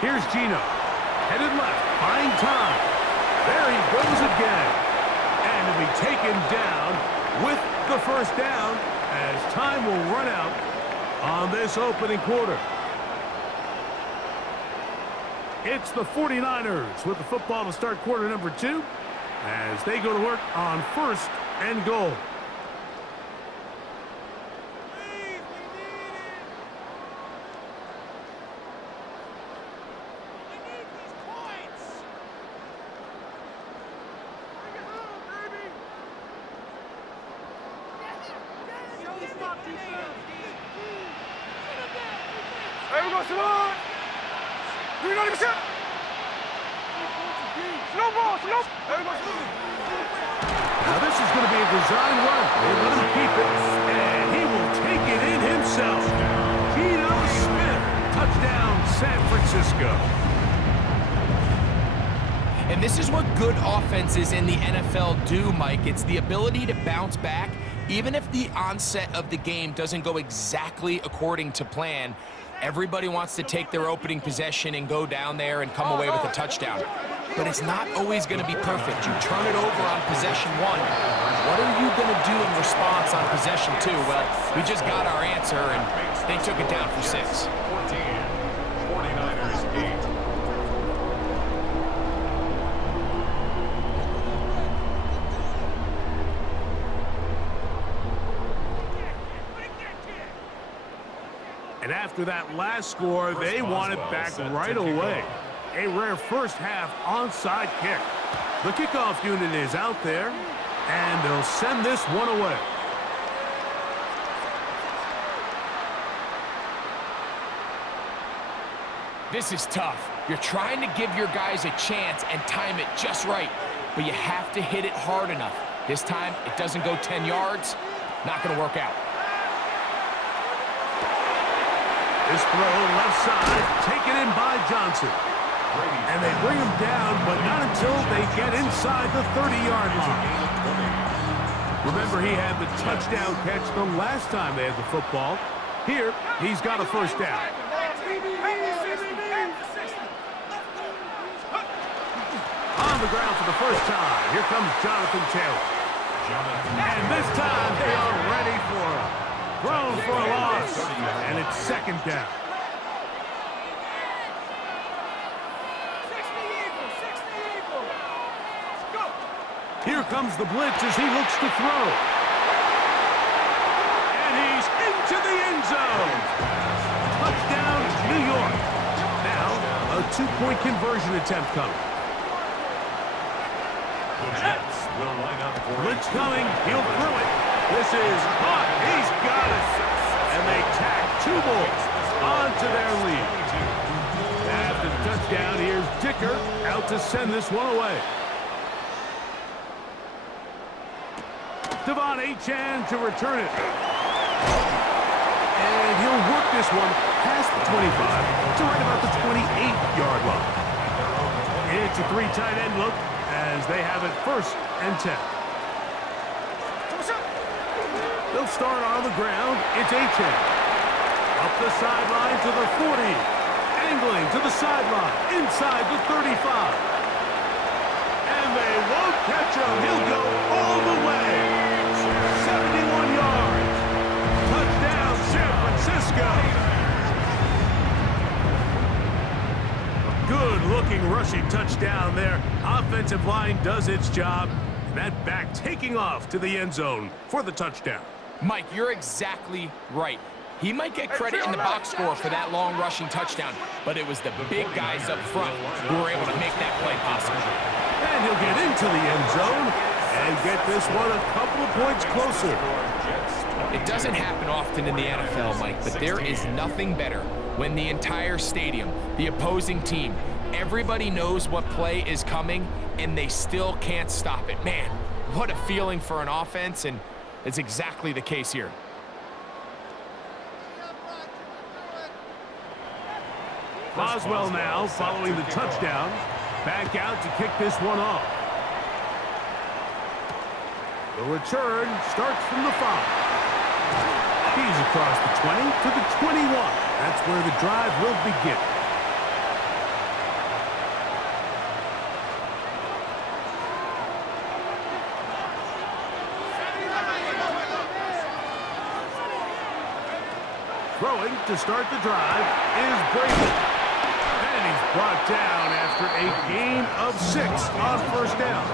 Here's Gino. Headed left, buying time. There he goes again. And to be taken down with the first down as time will run out on this opening quarter. It's the 49ers with the football to start quarter number 2 as they go to work on 1st and goal. Now this is going to be a design run. They let him keep it, and he will take it in himself. Geno Smith, touchdown, San Francisco. And this is what good offenses in the NFL do, Mike. It's the ability to bounce back, even if the onset of the game doesn't go exactly according to plan. Everybody wants to take their opening possession and go down there and come away with a touchdown. But it's not always going to be perfect. You turn it over on possession 1. What are you going to do in response on possession 2? Well, we just got our answer, and they took it down for 6. 14. 49ers 8. And after that last score, they want it back right away. A rare first half onside kick. The kickoff unit is out there, and they'll send this one away. This is tough. You're trying to give your guys a chance and time it just right, but you have to hit it hard enough. This time, it doesn't go 10 yards. Not going to work out. This throw left side, taken in by Johnson. And they bring him down, but not until they get inside the 30-yard line. Remember, he had the touchdown catch the last time they had the football. Here, he's got a first down. the ground for the first time. Here comes Jonathan Taylor. And this time they are ready for him. Thrown for a loss, and it's second down. Here comes the blitz as he looks to throw. And he's into the end zone. Touchdown, New York. Now, a two-point conversion attempt coming. The Jets will line up for Blitz coming. He'll throw it. This is caught. He's got it. And they tack two bulls onto their lead. After the touchdown, here's Dicker out to send this one away. Devon Achane to return it. And he'll work this one past the 25 to right about the 28-yard line. It's a three tight end look as they have it first and 10. They'll start on the ground. It's Achane. Up the sideline to the 40. Angling to the sideline. Inside the 35. And they won't catch him. He'll go all the way. 71 yards. Touchdown, San Francisco. Good-looking rushing touchdown there. Offensive line does its job. And that back taking off to the end zone for the touchdown. Mike, you're exactly right. He might get credit in the box score for that long rushing touchdown, but it was the big guys up front who were able to make that play possible. And he'll get into the end zone and get this one a couple of points closer. It doesn't happen often in the NFL, Mike, but there is nothing better when the entire stadium, the opposing team, everybody knows what play is coming, and they still can't stop it. Man, what a feeling for an offense, and it's exactly the case here. Boswell now following the touchdown. Back out to kick this one off. The return starts from the 5. He's across the 20 to the 21. That's where the drive will begin. Throwing to start the drive is Brady. And he's brought down after a gain of 6 on first down.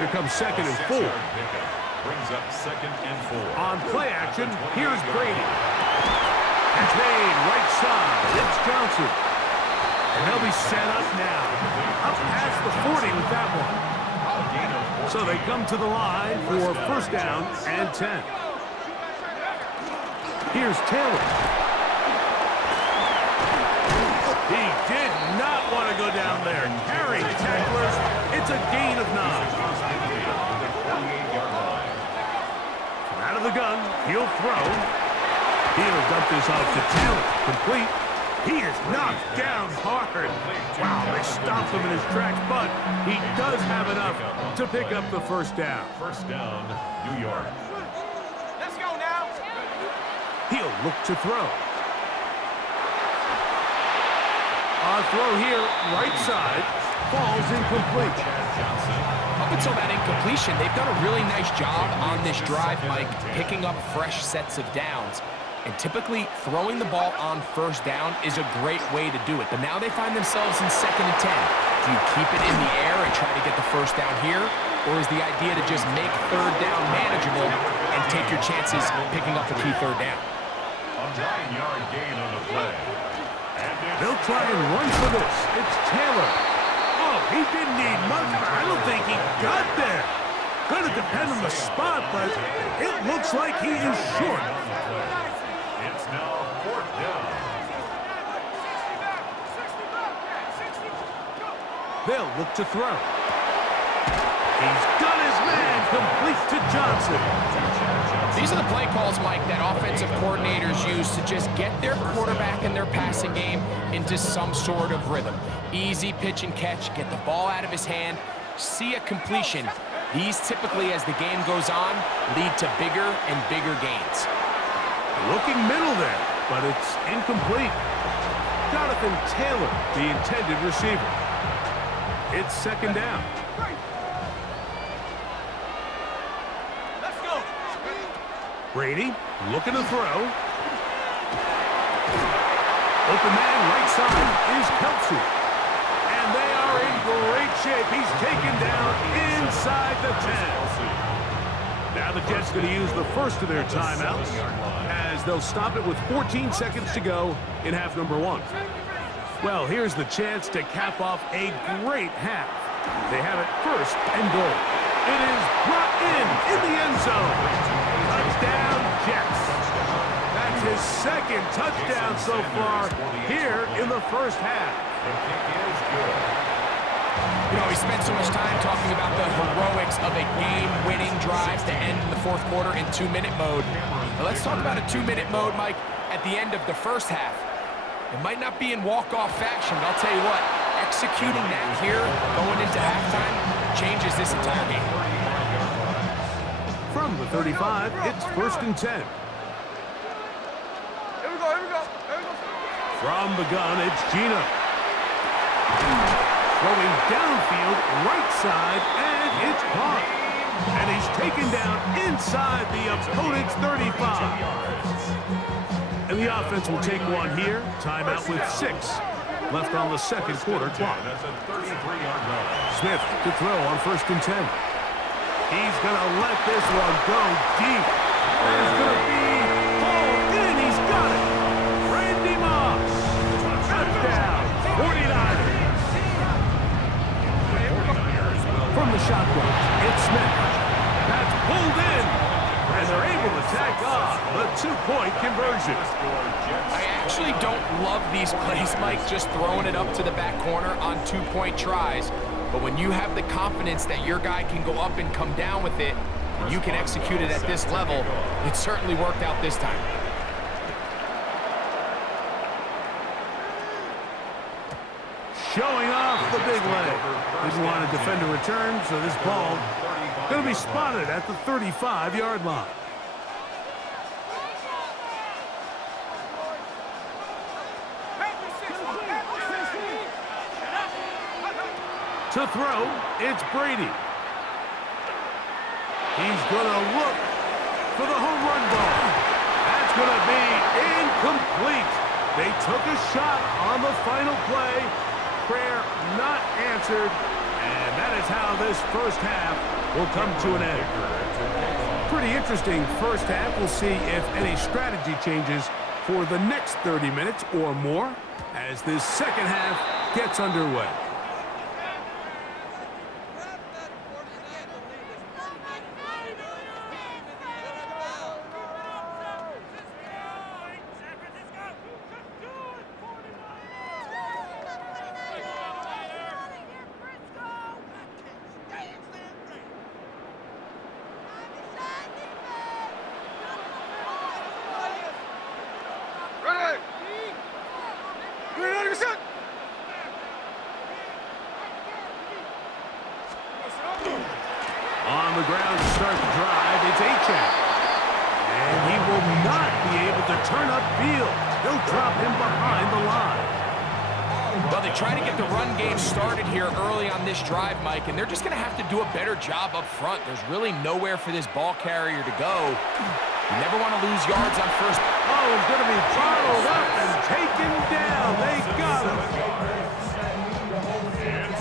Here comes second and 4. Brings up second and 4. On play action, here's Brady. It's made right side. It's Johnson. And they'll be set up now. Up past the 40 with that one. So they come to the line for first down and 10. Here's Taylor. He did not want to go down there. Carrying tacklers. It's a gain of 9. Out of the gun, he'll throw. He'll dump this off to Taylor. Complete. He is knocked down hard. Wow, they stopped him in his tracks, but he does have enough to pick up the first down. First down, New York. Let's go now. He'll look to throw. A throw here, right side, falls incomplete. Up until that incompletion, they've done a really nice job on this drive, Mike, picking up fresh sets of downs. And typically, throwing the ball on first down is a great way to do it. But now they find themselves in second and 10. Do you keep it in the air and try to get the first down here? Or is the idea to just make third down manageable and take your chances picking up the key third down? A 9-yard gain on the play. They'll try and run for this. It's Taylor. Oh, he didn't need much, but I don't think he got there. Gonna depend on the spot, but it looks like he is short. It's now fourth down. They'll look to throw. He's got his man complete to Johnson. These are the play calls, Mike, that offensive coordinators use to just get their quarterback and their passing game into some sort of rhythm. Easy pitch and catch, get the ball out of his hand, see a completion. These typically, as the game goes on, lead to bigger and bigger gains. Looking middle there, but it's incomplete. Jonathan Taylor, the intended receiver. It's second down. Let's go. Brady looking to throw. Open man right side is Kelsey. And they are in great shape. He's taken down inside the 10. Now the Jets going to use the first of their timeouts as they'll stop it with 14 seconds to go in half number 1. Well, here's the chance to cap off a great half. They have it first and goal. It is brought in the end zone. Touchdown, Jets. That's his second touchdown so far here in the first half. You know, we spent so much time talking about the heroics of a game-winning drive to end in the fourth quarter in 2-minute mode. Now let's talk about a 2-minute mode, Mike, at the end of the first half. It might not be in walk-off fashion, but I'll tell you what, executing that here going into halftime changes this entire game. From the 35, it's first and 10. Here we go. From the gun, it's Gino. Throwing downfield, right side, and it's caught. And he's taken down inside the opponent's 35. And the offense will take one here. Timeout with 6 left on the second quarter clock. Smith to throw on first and 10. He's going to let this one go deep. There's going to be hauled in. He's got it. Randy Moss. Touchdown. 49ers. From the shotgun, it's Smith. That's pulled in, and they're able to tack on the 2-point conversion. I actually don't love these plays, Mike, just throwing it up to the back corner on 2-point tries. But when you have the confidence that your guy can go up and come down with it, and you can execute it at this level, it certainly worked out this time. Showing off the big leg. Didn't want to defend a return, so this ball going to be spotted at the 35-yard line. To throw, it's Brady. He's going to look for the home run ball. That's going to be incomplete. They took a shot on the final play. Prayer not answered, and that is how this first half will come to an end. Pretty interesting first half. We'll see if any strategy changes for the next 30 minutes or more as this second half gets underway. On the ground to start the drive, it's Achane. And he will not be able to turn upfield. They'll drop him behind the line. Well, they try to get the run game started here early on this drive, Mike, and they're just going to have to do a better job up front. There's really nowhere for this ball carrier to go. You never want to lose yards on first. Oh, he's going to be bottled up and taken down. They got him.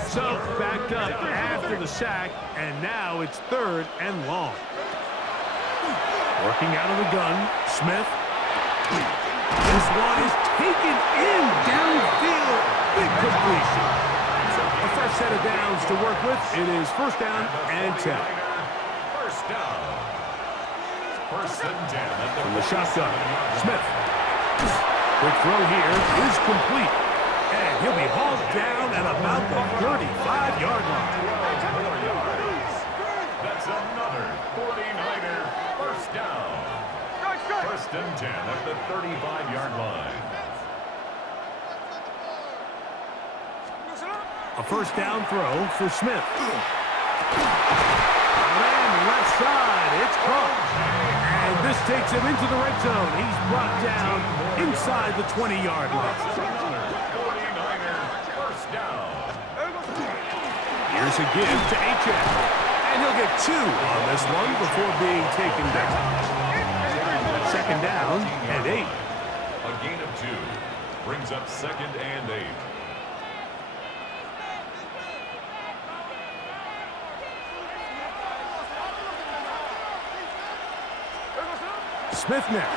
So backed up after the sack, and now it's third and long. Working out of the gun, Smith. This one is taken in downfield. Big completion. A fresh set of downs to work with. It is first down and 10. First down. First and 10. From the shotgun, Smith. Quick throw here is complete. And he'll be hauled down at about the 35-yard line. That's another 49er first down. First and 10 at the 35-yard line. A first down throw for Smith. And left side, it's caught. And this takes him into the red zone. He's brought down inside the 20-yard line. 49er first down. Here's a give to HN. And he'll get 2 on this one before being taken down. Second down and 8. A gain of 2 brings up 2nd and 8. Smith now.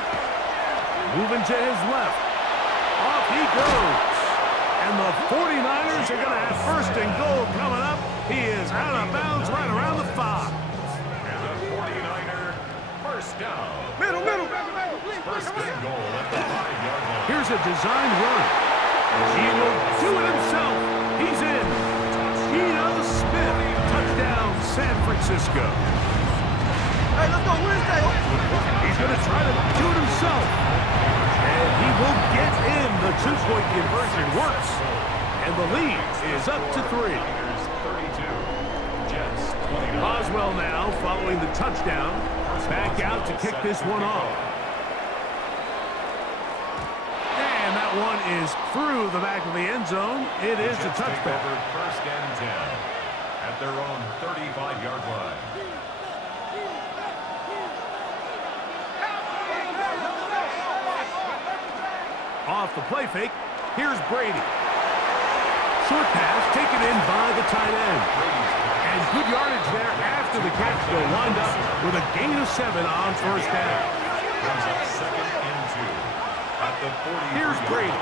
Moving to his left. Off he goes. And the 49ers are going to have 1st and goal coming up. He is out of bounds right around the 5. And the 49er 1st down. Middle. 1st and goal at the 5-yard line. Here's a designed run. He will do it himself. He's in. Geno Smith. Touchdown, San Francisco. Hey, let's go. Wednesday. He's going to try to do it himself. And he will get in. The 2-point conversion works. And the lead is up to 3. 32. Jets 29. Boswell now following the touchdown. Back out to kick this one off. And that one is through the back of the end zone. It is a touchback. 1st and 10 at their own 35-yard line. Off the play fake, here's Brady. Short pass taken in by the tight end. And good yardage there after the catch. They'll wind up with a gain of 7 on 1st down. Brings up 2nd and 2 at the 40. Here's Brady.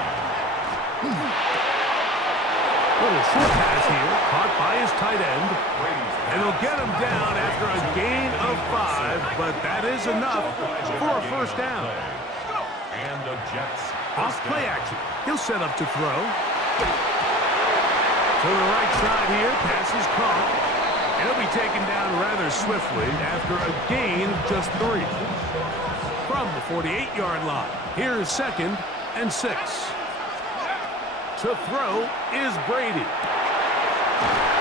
Little short pass here, caught by his tight end. And he'll get him down after a gain of 5, but that is enough for a 1st down. And the Jets Off play action. He'll set up to throw. To the right side here. Pass is caught. And he'll be taken down rather swiftly after a gain of just 3. From the 48-yard line. Here's 2nd and 6. To throw is Brady.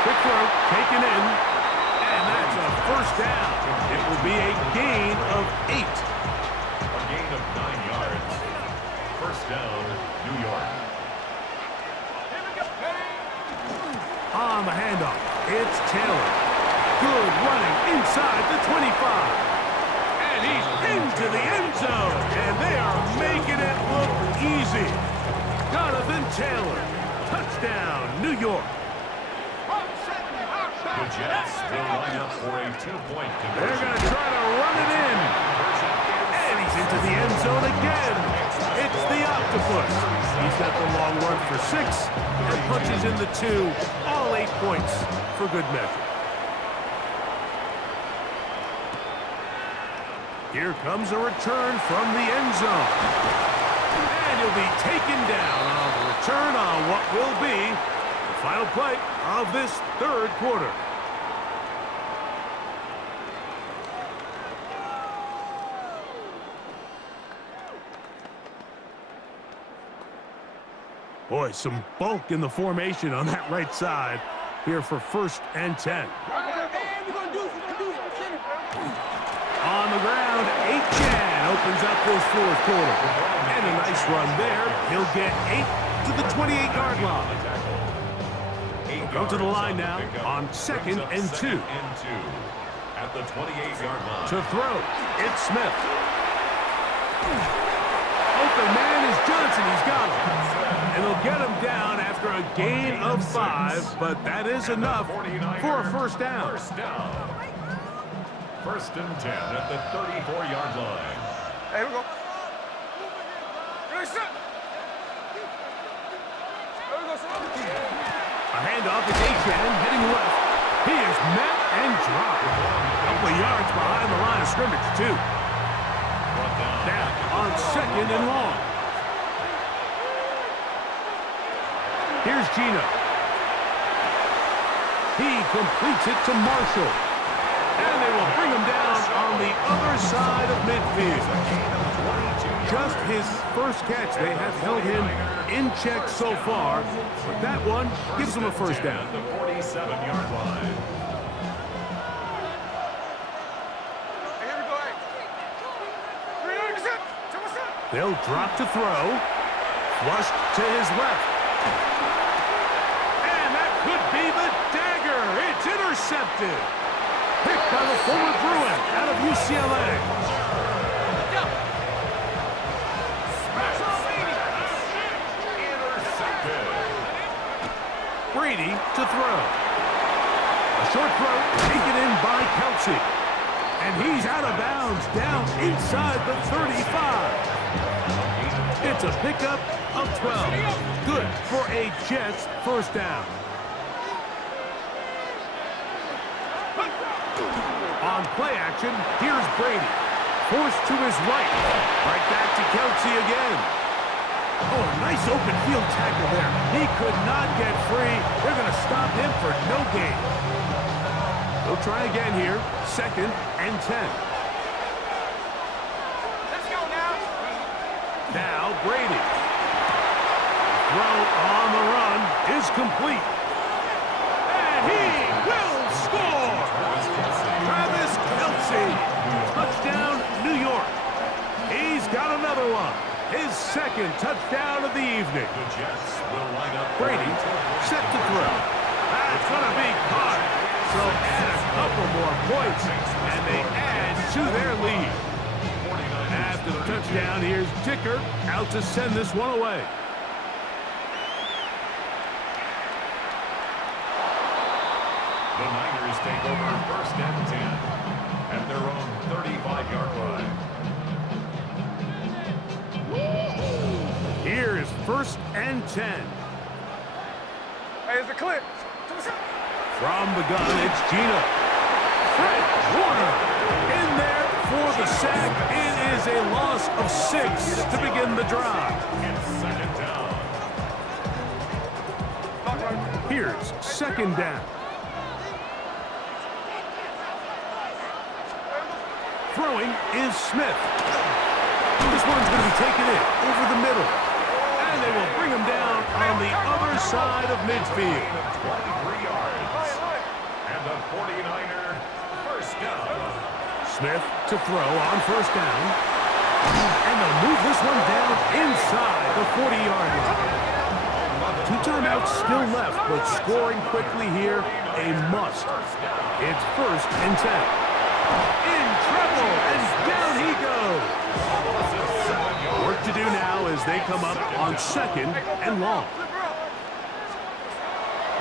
Quick throw taken in. And that's a 1st down. It will be a gain of 8. A gain of 9 yards. 1st down, New York. On the handoff, it's Taylor. Good running inside the 25. And he's into the end zone. And they are making it look easy. Jonathan Taylor. Touchdown, New York. The Jets will line up for a 2-point conversion. They're going to try to run it in. And he's into the end zone again. It's the octopus. He's got the long run for 6 and punches in the 2. All 8 points for good measure. Here comes a return from the end zone. And he'll be taken down on the return on what will be the final play of this 3rd quarter. Boy, some bulk in the formation on that right side here for 1st and 10. On the ground, H.N. opens up this 4th quarter. And a nice run there. He'll get 8 to the 28-yard line. Go to the line now on 2nd and 2. At the 28-yard line. To throw, it's Smith. Open man is Johnson. He's got him. And he'll get him down after a gain of 5, but that is enough for a 1st down. 1st and 10 at the 34-yard line. Hey, here we go. A handoff to H.N. heading left. He is met and dropped. A couple of yards behind the line of scrimmage, too. Now on 2nd and long. Here's Geno. He completes it to Marshall. And they will bring him down on the other side of midfield. Just his 1st catch. They have held him in check so far. But that one gives him a 1st down. At the 47-yard line. They'll drop to throw. Flushed to his left. And that could be the dagger. It's intercepted. Picked by the former Bruin out of UCLA. Brady to throw. A short throw taken in by Kelsey. And he's out of bounds down inside the 35. It's a pickup of 12. Good for a Jets first down. On play action, here's Brady. Forced to his right. Right back to Kelsey again. Oh, a nice open field tackle there. He could not get free. They're going to stop him for no gain. They'll try again here. 2nd and 10. Let's go now. Now Brady. Throw on the run is complete. And he will score. Travis Kelsey. Touchdown, New York. He's got another one. His 2nd touchdown of the evening. The Jets will line up. Brady set to throw. That's going to be caught. So add a couple more points, and they add to their lead. After the touchdown, here's Dicker out to send this one away. The Niners take over 1st and 10 at their own 35-yard line. Here is 1st and 10. Hey, it's a clip. From the gun, it's Gino. Fred Warner in there for the sack. It is a loss of 6 to begin the drive. It's 2nd down. Here's 2nd down. Throwing is Smith. This one's going to be taken in over the middle. And they will bring him down on the other side of midfield. 23 yards. And the 49er first down. Smith to throw on 1st down. And they'll move this one down inside the 40-yard line. 2 timeouts still left, but scoring quickly here, a must. It's 1st and 10. In trouble, and down he goes. Work to do now as they come up on 2nd and long.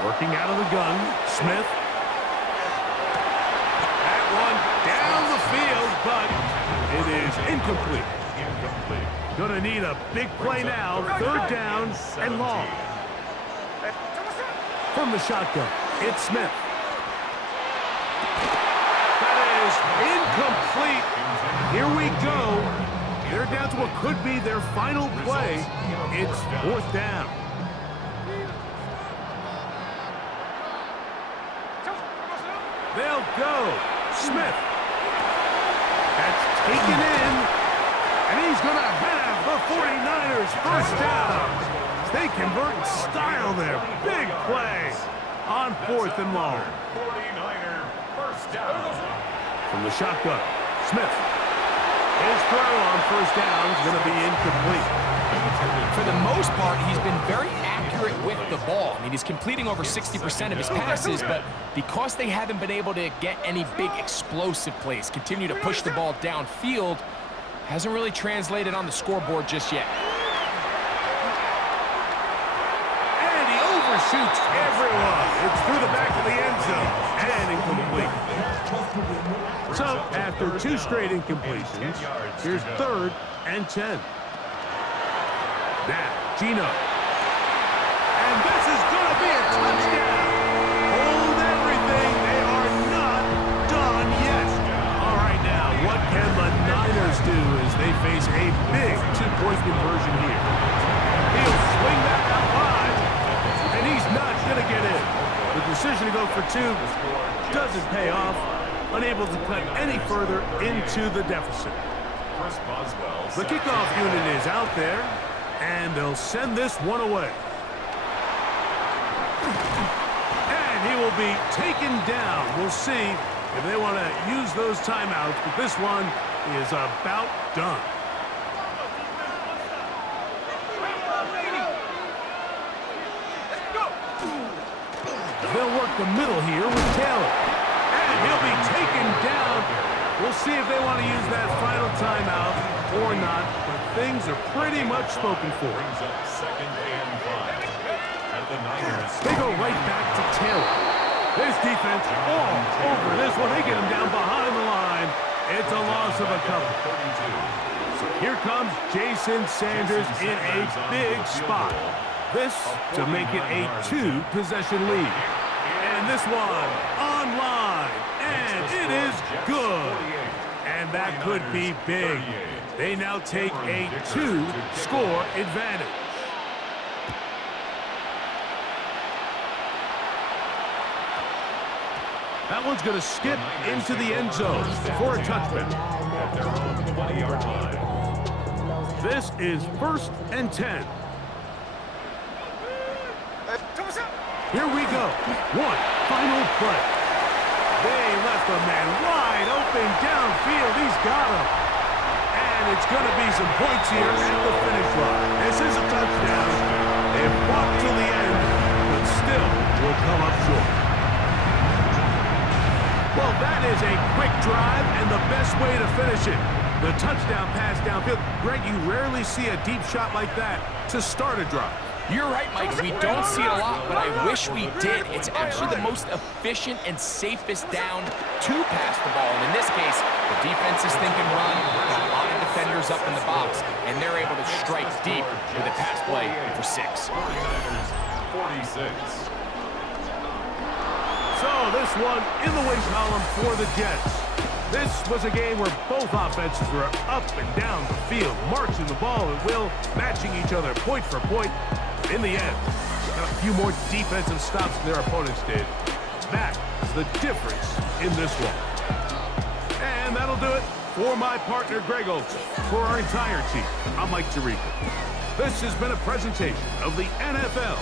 Working out of the gun, Smith. That one down the field, but it is incomplete. Gonna need a big play now. 3rd down and long. From the shotgun, it's Smith. Incomplete. Here we go. They're down to what could be their final play. It's 4th down. They'll go. Smith. That's taken in. And he's going to have the 49ers first down. They convert in style there. Big play on 4th and long. 49er first down. From the shotgun, Smith. His throw on 1st down is going to be incomplete. For the most part, he's been very accurate with the ball. I mean, he's completing over 60% of his passes, but because they haven't been able to get any big explosive plays, continue to push the ball downfield, hasn't really translated on the scoreboard just yet. And he overshoots everyone. It's through the back of the end zone and incomplete. So, after 2 straight incompletions, here's 3rd and 10. Now, Gino. And this is going to be a touchdown. Hold everything. They are not done yet. All right, now, what can the Niners do as they face a big 2-point conversion here? He'll swing that out wide, and he's not going to get in. The decision to go for 2 doesn't pay off. Unable to cut any further into the deficit. The kickoff unit is out there, and they'll send this one away. And he will be taken down. We'll see if they want to use those timeouts, but this one is about done. They'll work the middle here with Taylor. And he'll be taken down. We'll see if they want to use that final timeout or not, but things are pretty much spoken for. Brings up 2nd and 5. At the Niners. They go right back to Taylor. This defense all over this one. They get him down behind the line. It's a loss of a couple. So here comes Jason Sanders in a big spot. This to make it a 2-possession lead. And this one online. And it is good. And that could be big. They now take a 2-score advantage. That one's going to skip into the end zone for a touchback. At their own 20-yard line. This is 1st and 10. Here we go. One final play. They left a man wide open downfield. He's got him. And it's going to be some points here at the finish line. This is a touchdown. They fought till the end, but still will come up short. Well, that is a quick drive and the best way to finish it. The touchdown pass downfield. Greg, you rarely see a deep shot like that to start a drive. You're right, Mike. We don't see it a lot, but I wish we did. It's actually the most efficient and safest down to pass the ball. And in this case, the defense is thinking run, got a lot of defenders up in the box, and they're able to strike deep with a pass play for 6. 46. So this one in the win column for the Jets. This was a game where both offenses were up and down the field, marching the ball at will, matching each other point for point. In the end, got a few more defensive stops than their opponents did. That is the difference in this one. And that'll do it for my partner, Greg Olson. For our entire team, I'm Mike Tirico. This has been a presentation of the NFL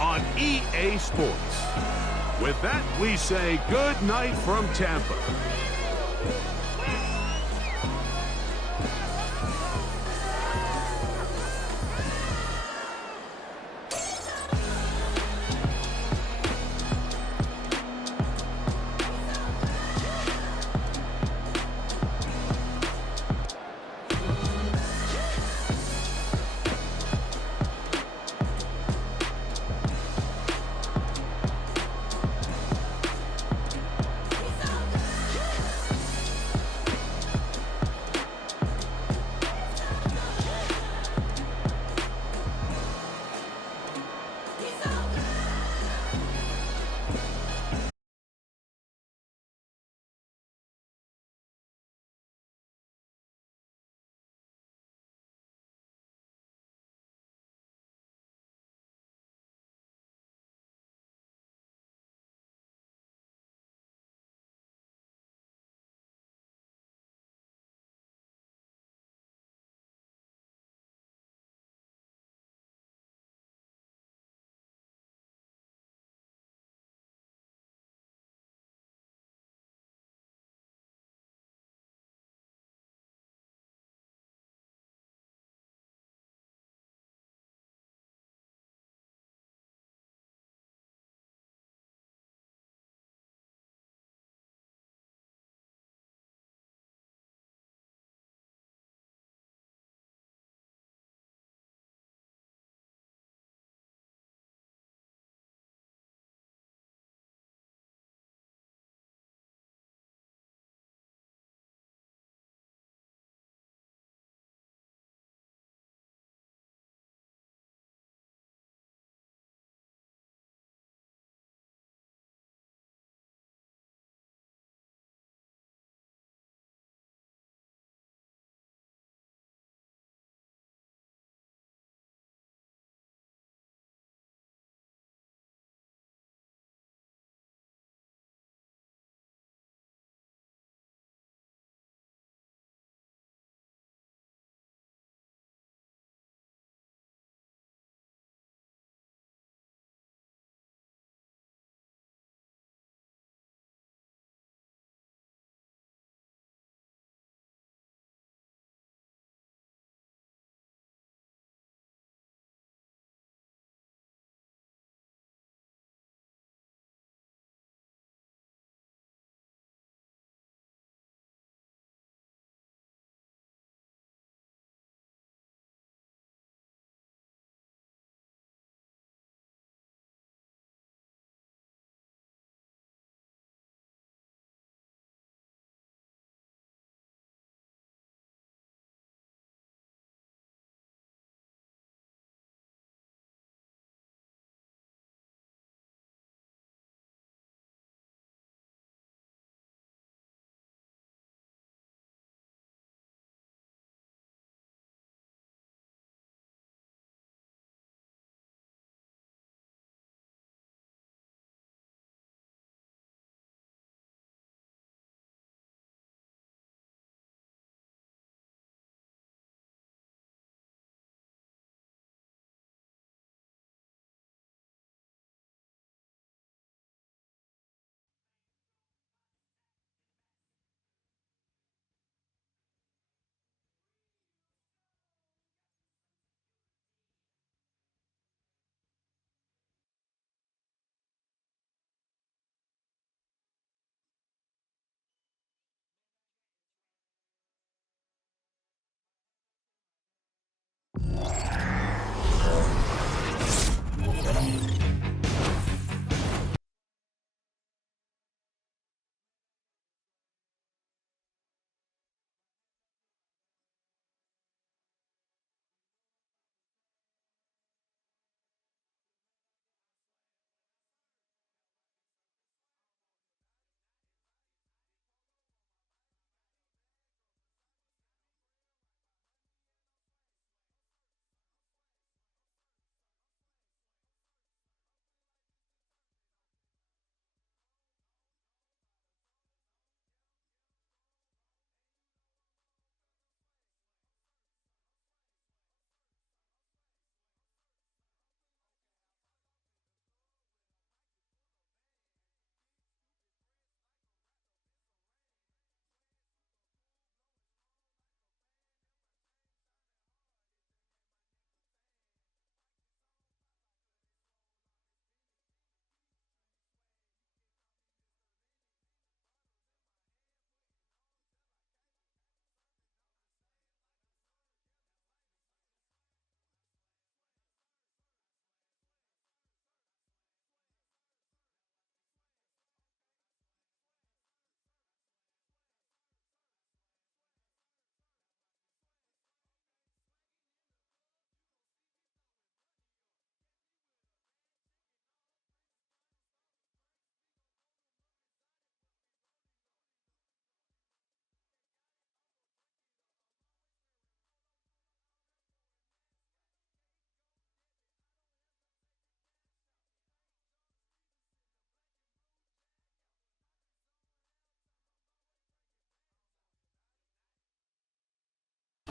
on EA Sports. With that, we say good night from Tampa.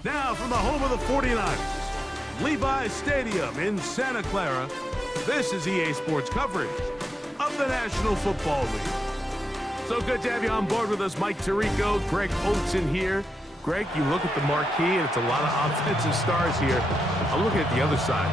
Now from the home of the 49ers, Levi's Stadium in Santa Clara, this is EA Sports coverage of the National Football League. So good to have you on board with us, Mike Tirico, Greg Olson here. Greg, you look at the marquee, and it's a lot of offensive stars here. I'm looking at the other side.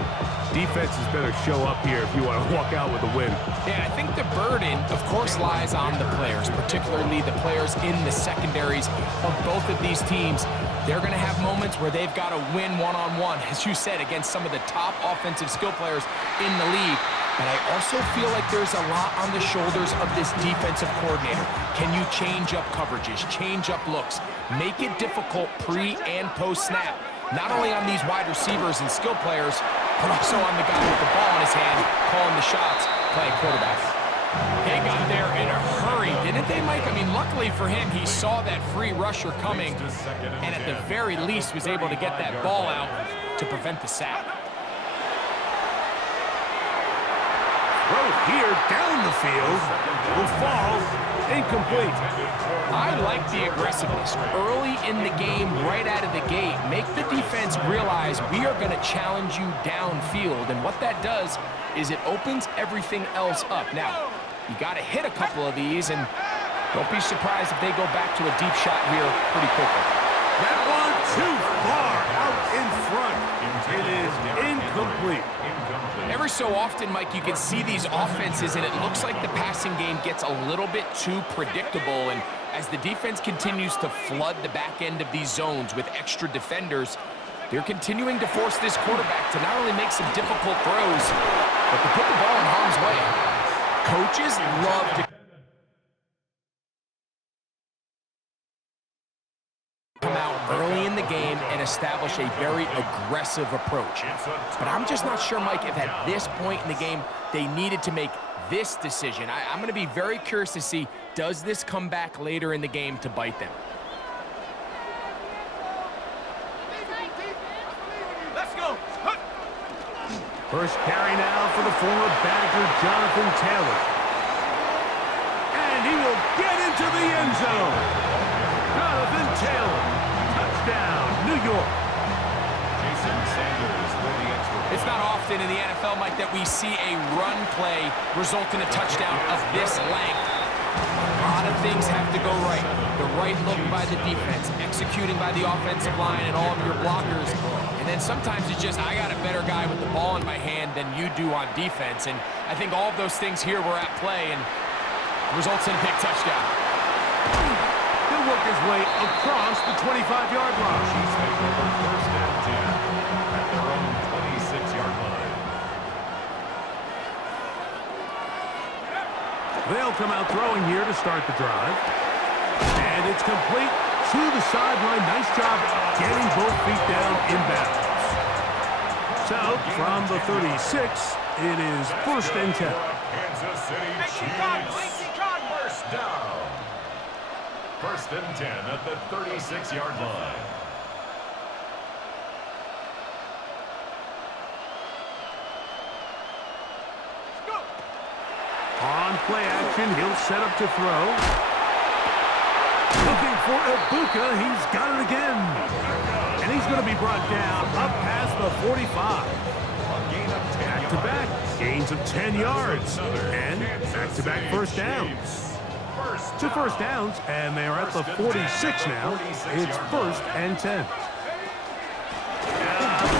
Defenses better show up here if you want to walk out with a win. Yeah, I think the burden, of course, lies on the players, particularly the players in the secondaries of both of these teams. They're going to have moments where they've got to win one-on-one, as you said, against some of the top offensive skill players in the league. But I also feel like there's a lot on the shoulders of this defensive coordinator. Can you change up coverages, change up looks, make it difficult pre- and post-snap, not only on these wide receivers and skill players, but also on the guy with the ball in his hand, calling the shots, playing quarterback. They got there in a hurry, didn't they, Mike? I mean, luckily for him, he saw that free rusher coming, and at the very least was able to get that ball out to prevent the sack. Throw here down the field will fall incomplete. I like the aggressiveness early in the game, right out of the gate. Make the defense realize we are going to challenge you downfield, and what that does is it opens everything else up. Now, you got to hit a couple of these, and don't be surprised if they go back to a deep shot here pretty quickly. That one too far out in front. It is incomplete. Every so often, Mike, you can see these offenses, and it looks like the passing game gets a little bit too predictable. And as the defense continues to flood the back end of these zones with extra defenders, they're continuing to force this quarterback to not only make some difficult throws, but to put the ball in harm's way. Coaches love to come out early in the game and establish a very aggressive approach. But I'm just not sure, Mike, if at this point in the game they needed to make this decision. I'm going to be very curious to see, does this come back later in the game to bite them? Let's go. First carry now for the former Badger, Jonathan Taylor. And he will get into the end zone. Jonathan Taylor, touchdown, New York. Jason Sanders for the extra point. It's not often in the NFL, Mike, that we see a run play result in a touchdown of this length. A lot of things have to go right. The right look by the defense, executing by the offensive line and all of your blockers. And then sometimes it's just, I got a better guy with the ball in my hand than you do on defense. And I think all of those things here were at play and results in a big touchdown. He'll work his way across the 25-yard line. Chiefs take over first and 10 at their own 26-yard line. They'll come out throwing here to start the drive. And it's complete to the sideline. Nice job getting both feet down inbounds. So, from the 36, it is first and 10. Kansas City Chiefs. First down. First and 10 at the 36-yard line. On play action, he'll set up to throw. Looking for Ibuka, he's got it again. And he's going to be brought down up past the 45. Back-to-back gains of 10 yards. And back-to-back first downs. Two first downs, and they're at the 46 now. It's first and 10.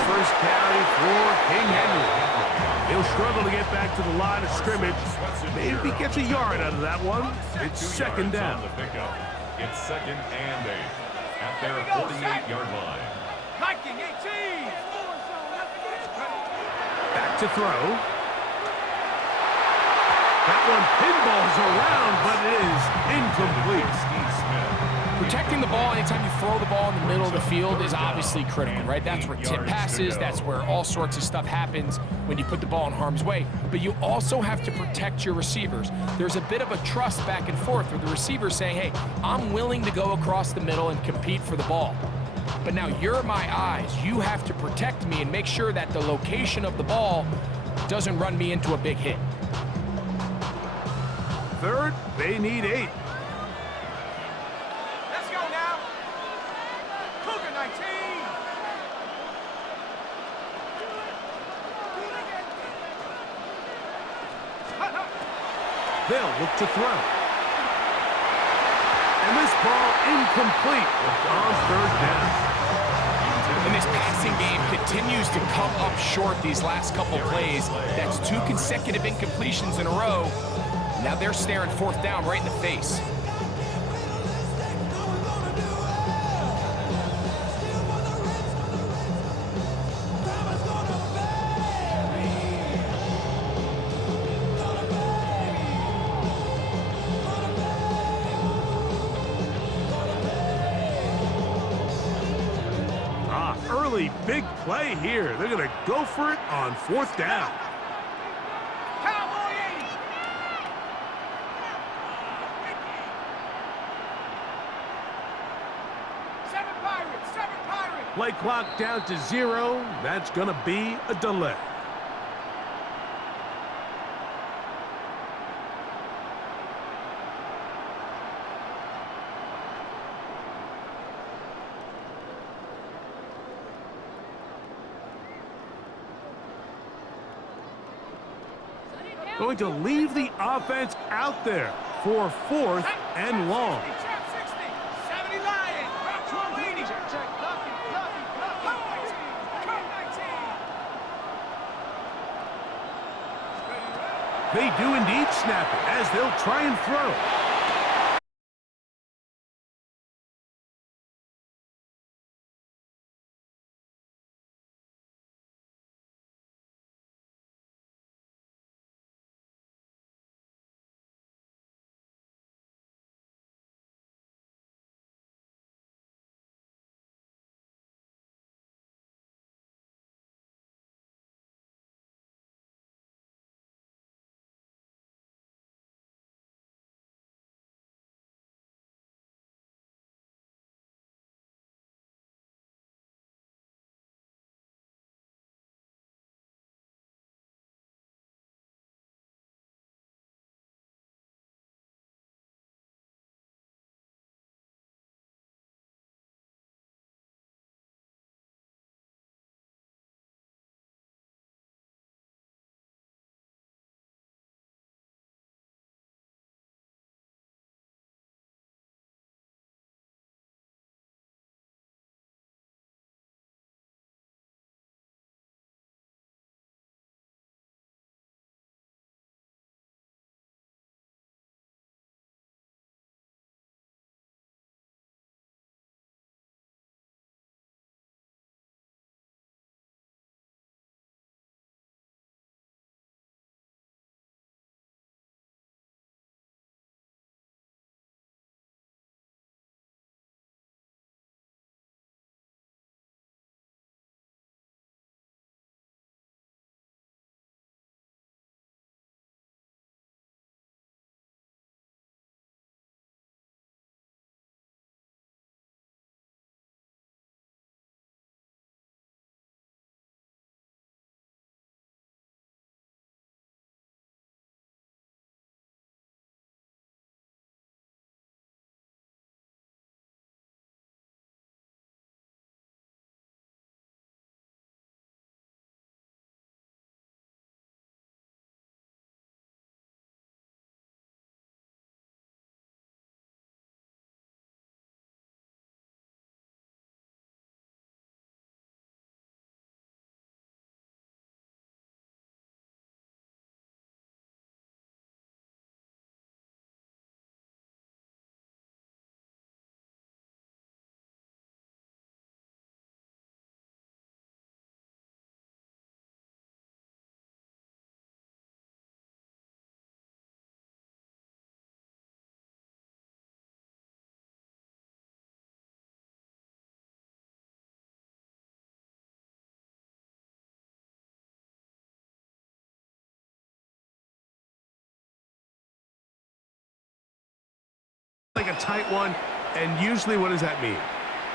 First carry for King Henry. He'll struggle to get back to the line of scrimmage. Maybe if he gets a yard out of that one, it's second down. It's second and 8 at their 48-yard line. Viking 18. Back to throw. That one pinballs around, but it is incomplete. Protecting the ball anytime you throw the ball in the middle of the field is obviously critical, right? That's where tip passes, that's where all sorts of stuff happens when you put the ball in harm's way. But you also have to protect your receivers. There's a bit of a trust back and forth with the receiver saying, hey, I'm willing to go across the middle and compete for the ball. But now you're my eyes. You have to protect me and make sure that the location of the ball doesn't run me into a big hit. Third, they need 8. Let's go now. Cougar 19. They'll look to throw. And this ball incomplete on third down. And this passing game continues to come up short these last couple plays. That's 2 consecutive incompletions in a row. Now they're staring fourth down right in the face. Early big play here. They're going to go for it on fourth down. Cowboy 80. Seven Pirates. Play clock down to 0. That's going to be a delay. Going to leave the offense out there for fourth and long. 70 Lion. 80. They do indeed snap it as they'll try and throw. Like a tight one, and usually what does that mean?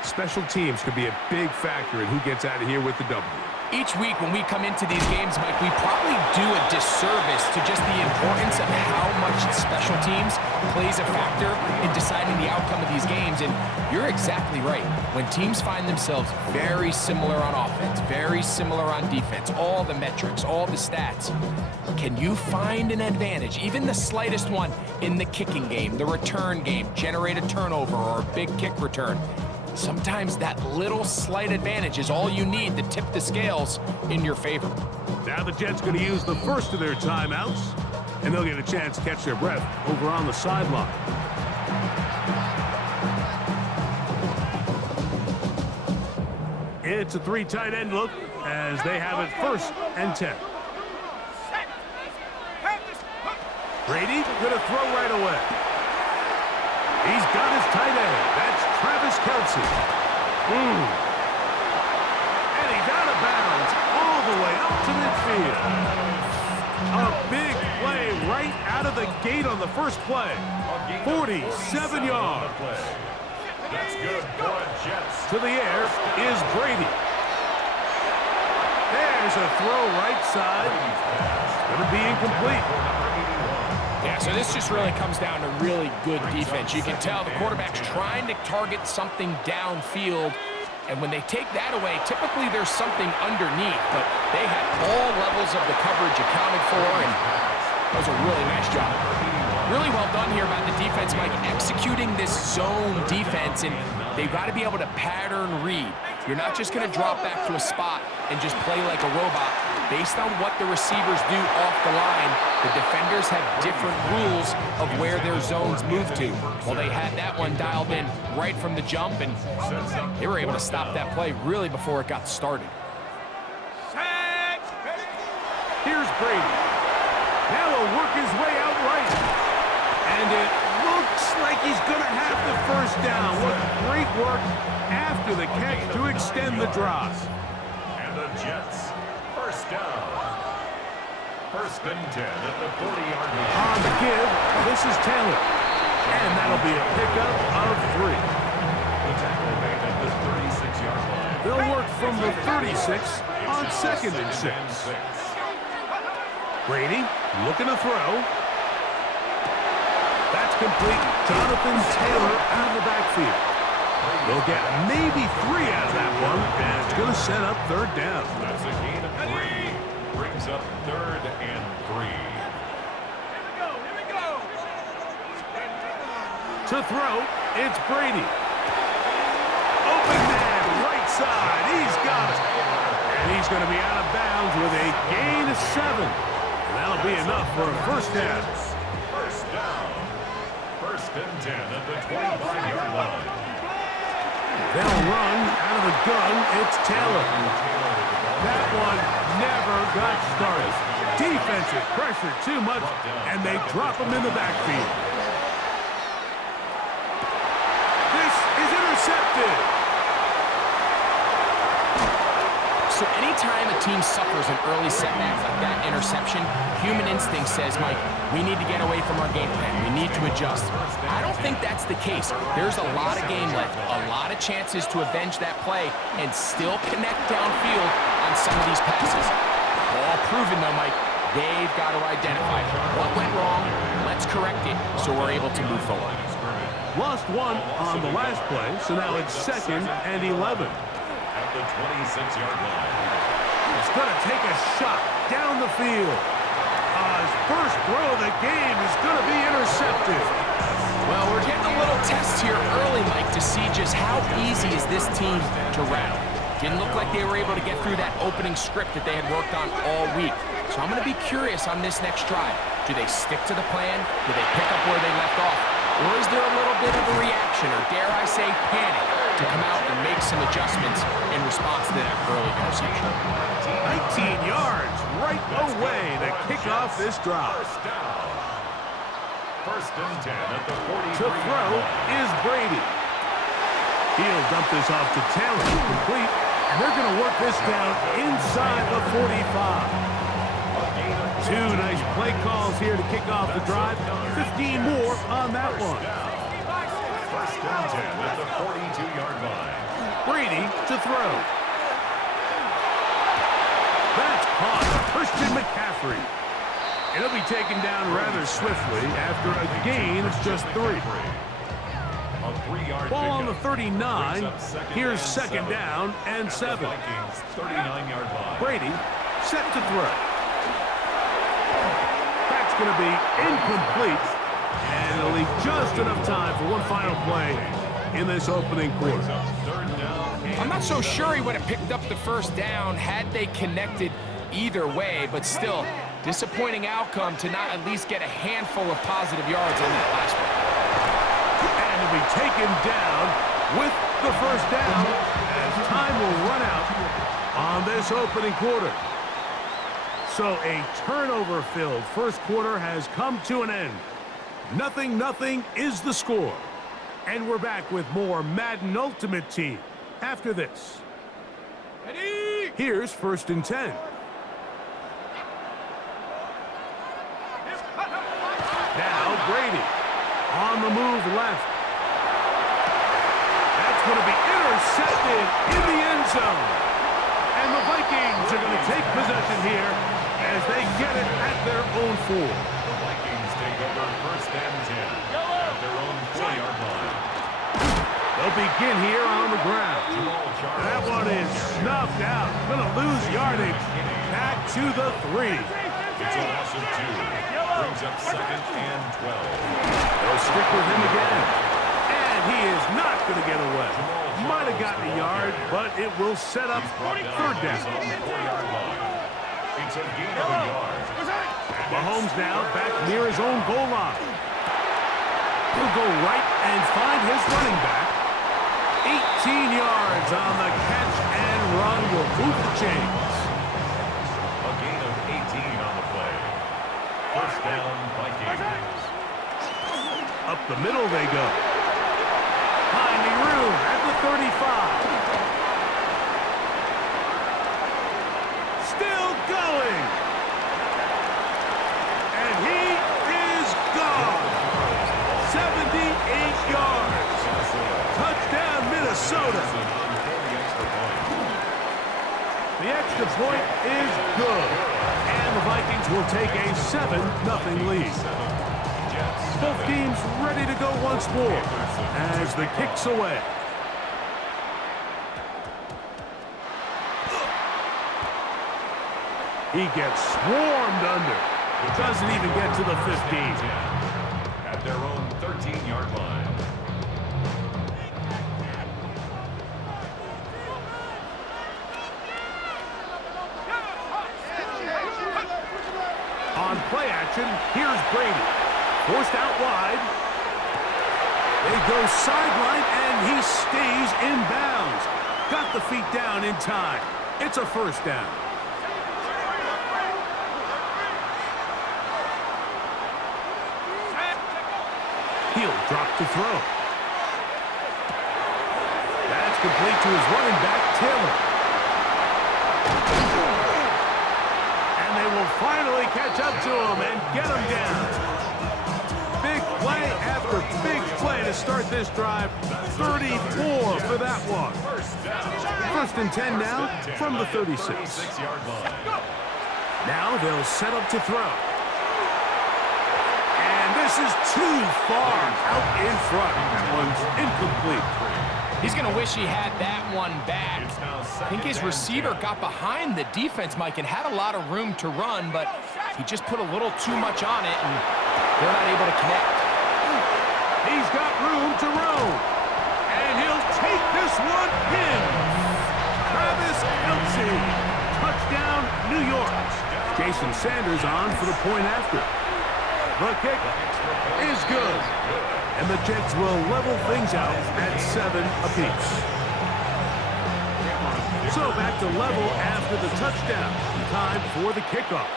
Special teams could be a big factor in who gets out of here with the W. Each week when we come into these games, Mike, we probably do a disservice to just the importance of how much special teams plays a factor in deciding the outcome of these games. And you're exactly right. When teams find themselves very similar on offense, very similar on defense, all the metrics, all the stats, can you find an advantage, even the slightest one, in the kicking game, the return game, generate a turnover or a big kick return? Sometimes that little slight advantage is all you need to tip the scales in your favor. Now the Jets going to use the first of their timeouts, and they'll get a chance to catch their breath over on the sideline. It's a 3 tight end look as they have it 1st and 10. Brady going to throw right away. He's got his tight end. That's Travis Kelce. And he's out of bounds all the way up to midfield. A big play right out of the gate on the first play. 47 yards. That's good for Jets. To the air is Brady. There's a throw right side. Going to be incomplete. Yeah, so this just really comes down to really good defense. You can tell the quarterback's trying to target something downfield, and when they take that away, typically there's something underneath, but they had all levels of the coverage accounted for, and that was a really nice job. Really well done here by the defense, Mike, executing this zone defense, and they've got to be able to pattern read. You're not just going to drop back to a spot and just play like a robot. Based on what the receivers do off the line, the defenders have different rules of where their zones move to. Well, they had that one dialed in right from the jump, and they were able to stop that play really before it got started. Here's Brady. Now he'll work his way out right. And it looks like he's going to have the first down. What great work after the catch to extend the drive. And the Jets, first down. 1st and 10 at the 40-yard line. On the give, this is Taylor. And that'll be a pickup of 3. The tackle made at the 36-yard line. They'll work from the 36 on 2nd and 6. Brady looking to throw. That's complete. Jonathan Taylor out of the backfield. They'll get maybe 3 out of that one, and it's going to set up 3rd down. That's a gain of 3. Brings up 3rd and 3. Here we go. To throw, it's Brady. Open man, right side. He's got it. And he's going to be out of bounds with a gain of 7. And that'll be enough for a 1st down. First down. 1st and 10 at the 25-yard line. They'll run out of the gun. It's Taylor. That one never got started. Defensive pressure too much, and they drop him in the backfield. This is intercepted. So anytime a team suffers an early setback like that interception, human instinct says, Mike, we need to get away from our game plan. We need to adjust. I don't think that's the case. There's a lot of game left, a lot of chances to avenge that play and still connect downfield on some of these passes. All proven, though, Mike, they've got to identify what went wrong, let's correct it so we're able to move forward. Lost 1 on the last play, so now it's 2nd and 11. At the 26-yard line. He's going to take a shot down the field. His first throw of the game is going to be intercepted. Well, we're getting a little test here early, Mike, to see just how easy is this team to rattle. Didn't look like they were able to get through that opening script that they had worked on all week. So I'm going to be curious on this next drive. Do they stick to the plan? Do they pick up where they left off? Or is there a little bit of a reaction, or dare I say panic, to come out and make some adjustments in response to that early interception? 19 yards right away to kick off this drive. First and 10 at the 43. To throw is Brady. He'll dump this off to Taylor, complete, and they're going to work this down inside the 45. 2 nice play calls here to kick off the drive. 15 more on that one. First and 10 at the 42-yard line. Brady to throw. That's caught. Christian McCaffrey. And he'll be taken down rather swiftly after a gain of just 3. Ball on the 39. Here's second down and 7. Brady set to throw. That's going to be incomplete. And it'll leave just enough time for one final play in this opening quarter. I'm not so sure he would have picked up the first down had they connected either way, but still, disappointing outcome to not at least get a handful of positive yards on that last one. And to be taken down with the first down as time will run out on this opening quarter. So a turnover-filled first quarter has come to an end. 0-0 is the score. And we're back with more Madden Ultimate Team after this. Ready? Here's 1st and 10. Now Brady on the move left. That's going to be intercepted in the end zone. And the Vikings are going to take possession here as they get it at their own 4. The Vikings take over 1st and 10 at their own 4-yard line. They'll begin here on the ground. That one is snuffed out. Going to lose yardage. Back to the 3. It's a loss of 2. Brings up 2nd and 12. They'll stick with him again. And he is not going to get away. Might have gotten a yard, but it will set up 3rd down. On the 4-yard line. It's a gain of a yard. Mahomes now back near his own goal line. He'll go right and find his running back. 18 yards on the catch and run will move the chains. A gain of 18 on the play. 1st down, Vikings. Up the middle they go. Finding room at the 35. Still going. And he is gone. 78 yards. Touchdown, Minnesota. The extra point is good. And the Vikings will take a 7-0 lead. Both teams ready to go once more as the kick's away. He gets swarmed under. Doesn't even get to the 15. At their own 13-yard line. On play action, here's Brady. Forced out wide. They go sideline, and he stays in bounds. Got the feet down in time. It's a 1st down. He'll drop to throw. That's complete to his running back, Taylor. And they will finally catch up to him and get him down. Big play after big play to start this drive. 34 for that one. 1st and 10 now from the 36. Now they'll set up to throw. And this is too far out in front. That one's incomplete. He's going to wish he had that one back. I think his receiver got behind the defense, Mike, and had a lot of room to run, but he just put a little too much on it, and they're not able to connect. He's got room to roam. And he'll take this one in. Travis Kelce. Touchdown, New York. Jason Sanders on for the point after. The kick is good. And the Jets will level things out at 7 apiece. So back to level after the touchdown. Time for the kickoff.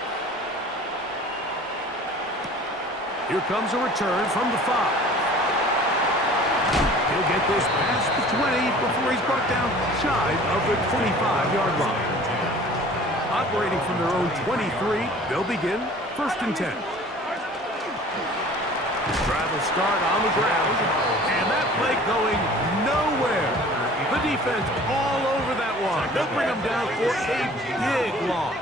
Here comes a return from the 5. He'll get this past the 20 before he's brought down shy of the 25-yard line. Operating from their own 23, they'll begin 1st and 10. Drive will start on the ground, and that play going nowhere. The defense all over that one. They'll bring him down for a big loss.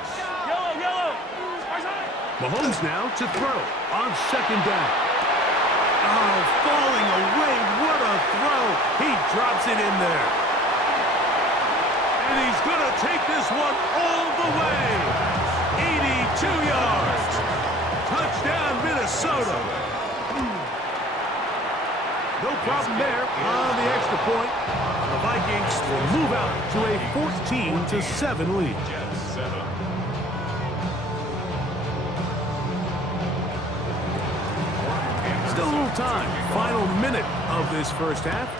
Mahomes now to throw on second down. Oh, falling away. What a throw. He drops it in there. And he's going to take this one all the way. 82 yards. Touchdown, Minnesota. No problem there on the extra point. The Vikings will move out to a 14-7 lead. Still a little time. Final minute of this first half.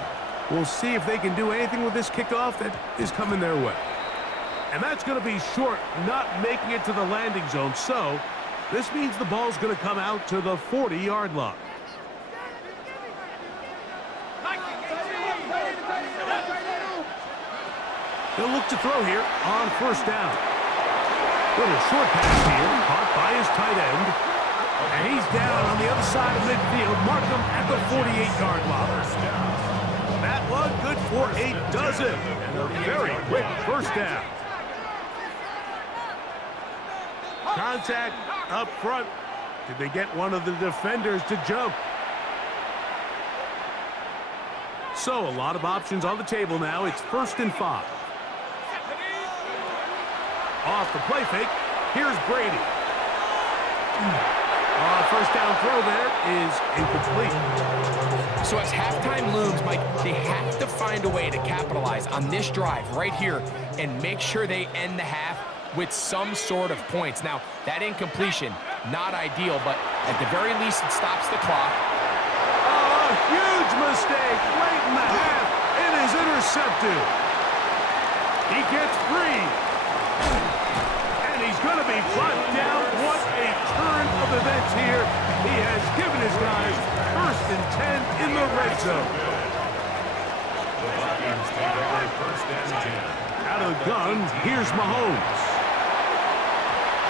We'll see if they can do anything with this kickoff that is coming their way. And that's going to be short, not making it to the landing zone. So this means the ball's going to come out to the 40-yard line. They'll look to throw here on first down. Little short pass here, caught by his tight end. And he's down on the other side of midfield. Mark him at the 48-yard line. That one good for a dozen. And a very quick first down. Contact up front. Did they get one of the defenders to jump? So a lot of options on the table now. It's 1st and 5. Off the play fake, here's Brady. First down throw there is incomplete. So as halftime looms, Mike, they have to find a way to capitalize on this drive right here and make sure they end the half with some sort of points. Now, that incompletion, not ideal, but at the very least, it stops the clock. Oh, huge mistake late in the half. It is intercepted. He gets free. And he's going to be brought down. What a turn of events here. He has given his guys 1st and 10 in the red zone. Out of the gun, here's Mahomes.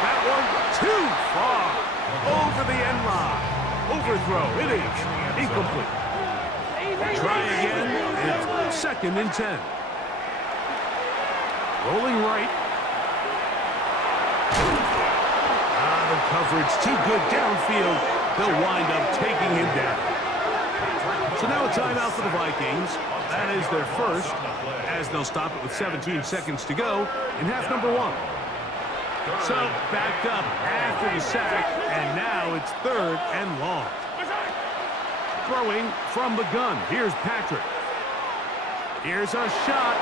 That one too far. Over the end line. Overthrow. It is incomplete. Try again. It's 2nd and 10. Rolling right. The coverage too good downfield. They'll wind up taking him down. So now a timeout for the Vikings. That is their first, as they'll stop it with 17 seconds to go in half number 1. So backed up after the sack, and now it's 3rd and long. Throwing from the gun. Here's Patrick. Here's a shot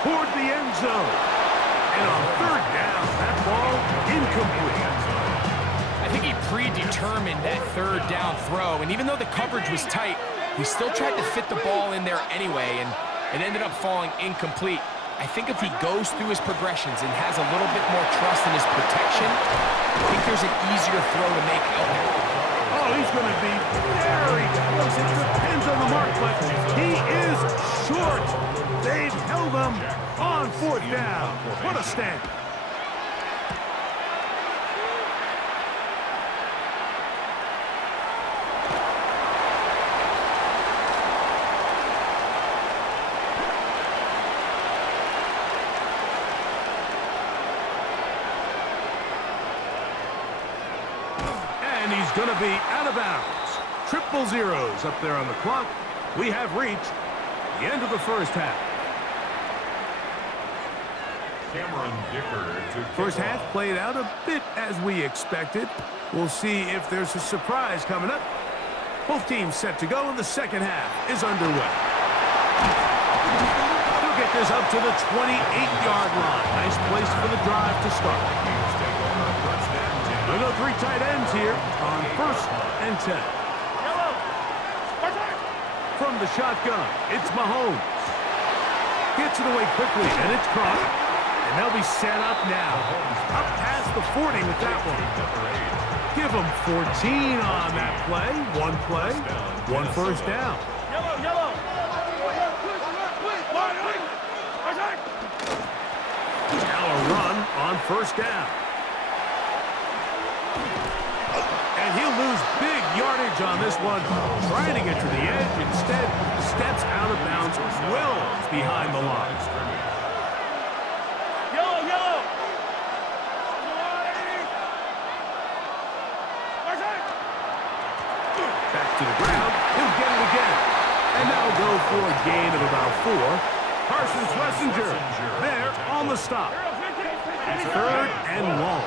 toward the end zone. And on 3rd down, that ball incomplete. I think he predetermined that 3rd down throw, and even though the coverage was tight, he still tried to fit the ball in there anyway, and it ended up falling incomplete. I think if he goes through his progressions and has a little bit more trust in his protection, I think there's an easier throw to make out there. Oh, he's going to be very close. It depends on the mark, but he is short. They've held him on 4th down. What a stand. And he's going to be out of bounds. Triple zeros up there on the clock. We have reached the end of the first half. First half played out a bit as we expected. We'll see if there's a surprise coming up. Both teams set to go, and the second half is underway. He'll get this up to the 28-yard line. Nice place for the drive to start. We'll go 3 tight ends here on 1st and 10. From the shotgun, it's Mahomes. Gets it away quickly, and it's caught. And they'll be set up now. Up past the 40 with that one. Give them 14 on that play. One play, 1 first down. Yellow. Now a run on 1st down. And he'll lose big yardage on this one. Trying to get to the edge. Instead, steps out of bounds well behind the line. to the ground. He'll get it again. And now go for a gain of about 4. Parsons Wessinger there on the stop. 3rd and long.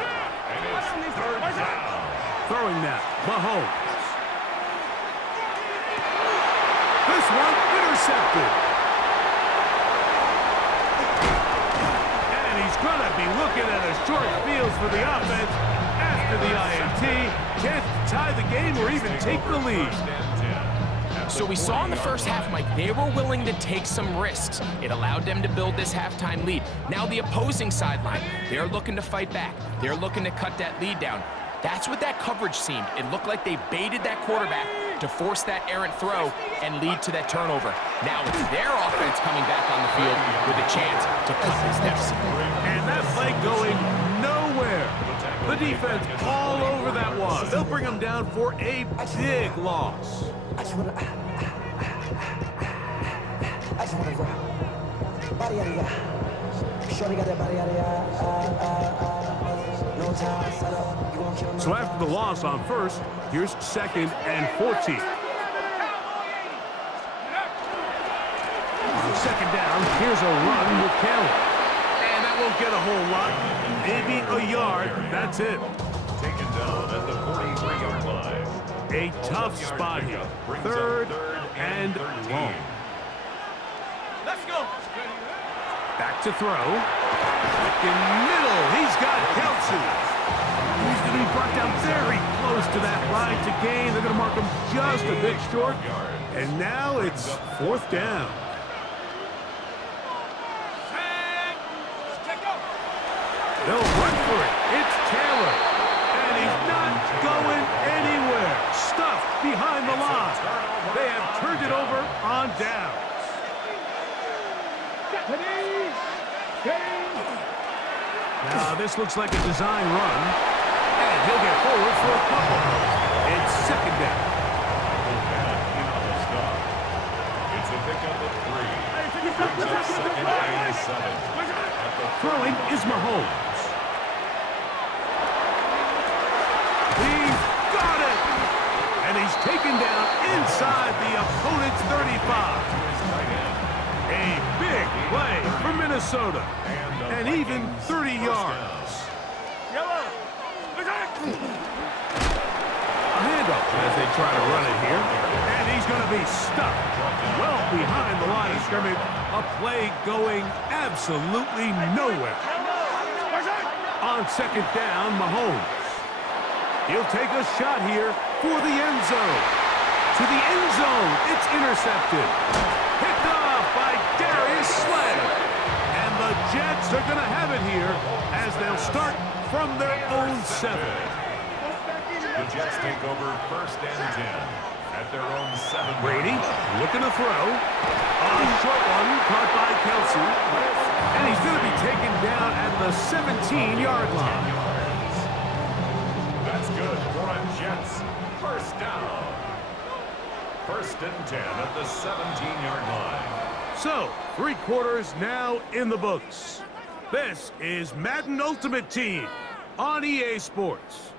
Throwing now, Mahomes. This one intercepted. And he's going to be looking at a short field for the offense after the INT. Chance to tie the game or even take the lead. So we saw in the first half, Mike, they were willing to take some risks. It allowed them to build this halftime lead. Now the opposing sideline, they're looking to fight back. They're looking to cut that lead down. That's what that coverage seemed. It looked like they baited that quarterback to force that errant throw and lead to that turnover. Now it's their offense coming back on the field with a chance to cut this deficit. And that play going nowhere. The defense all over that one. They'll bring them down for a big loss. I just wanna go. Body out of ya. Shorty got that body out of ya. No time, set up. You won't kill me. So after the loss on first, here's 2nd and 14. On 2nd down, here's a run with Kelly. And that won't get a whole lot. Maybe a yard. That's it. Taken down at the 43-yard line. A tough spot here. 3rd and long. Let's go. Back to throw. Back in middle. He's got Kelsey. He's going to be brought down very close to that line to gain. They're going to mark him just a bit short. And now it's 4th down. They'll run for it. It's Taylor. And he's not going anywhere. Stuffed behind the line. They have turned it over on downs. Now this looks like a design run. And he'll get forward for a couple. It's 2nd down. It's a pickup of 3. Brings up 2nd and 7. Throwing is Mahomes. He's got it! And he's taken down inside the opponent's 35. A big play for Minnesota. And even 30 yards. A handoff as they try to run it here. And he's going to be stuck well behind the line of scrimmage. A play going absolutely nowhere. On 2nd down, Mahomes. He'll take a shot here for the end zone. To the end zone, it's intercepted. Picked off by Darius Slay. And the Jets are going to have it here as they'll start from their own 7. The Jets take over 1st and 10 at their own 7. Brady looking to throw. A short one caught by Kelsey. And he's going to be taken down at the 17-yard line. That's good for a Jets 1st down. 1st and 10 at the 17-yard line. So, 3 quarters now in the books. This is Madden Ultimate Team on EA Sports.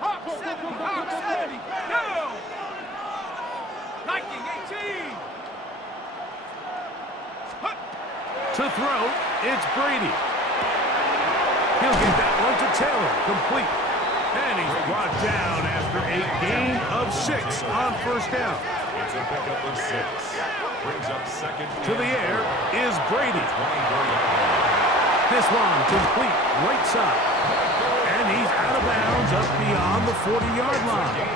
Hawk 70. No. Viking 18. To throw, it's Brady. He'll get that one to Taylor, complete. And he's brought down after a gain of 6 on 1st down. It's a pickup of 6. Brings up 2nd. To the air is Brady. This one complete right side. And he's out of bounds up beyond the 40-yard line.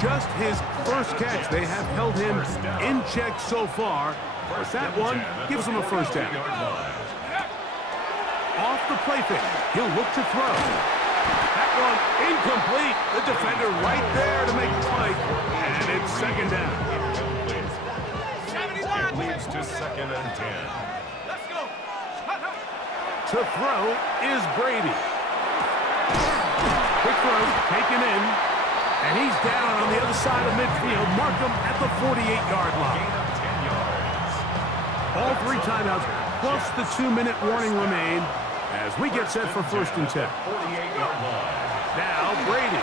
Just his first catch. They have held him in check so far. But that one gives him a 1st down. Off the play fake. He'll look to throw. That one incomplete. The defender right there to make the play. And it's 2nd down. It leads to 2nd and 10. Let's go. To throw is Brady. Quick throw, taken in. And he's down on the other side of midfield. Mark him at the 48-yard line. Gain of 10 yards. All 3 timeouts plus the 2-minute warning remain as we get set for 1st and 10. 48-yard line. Now Brady.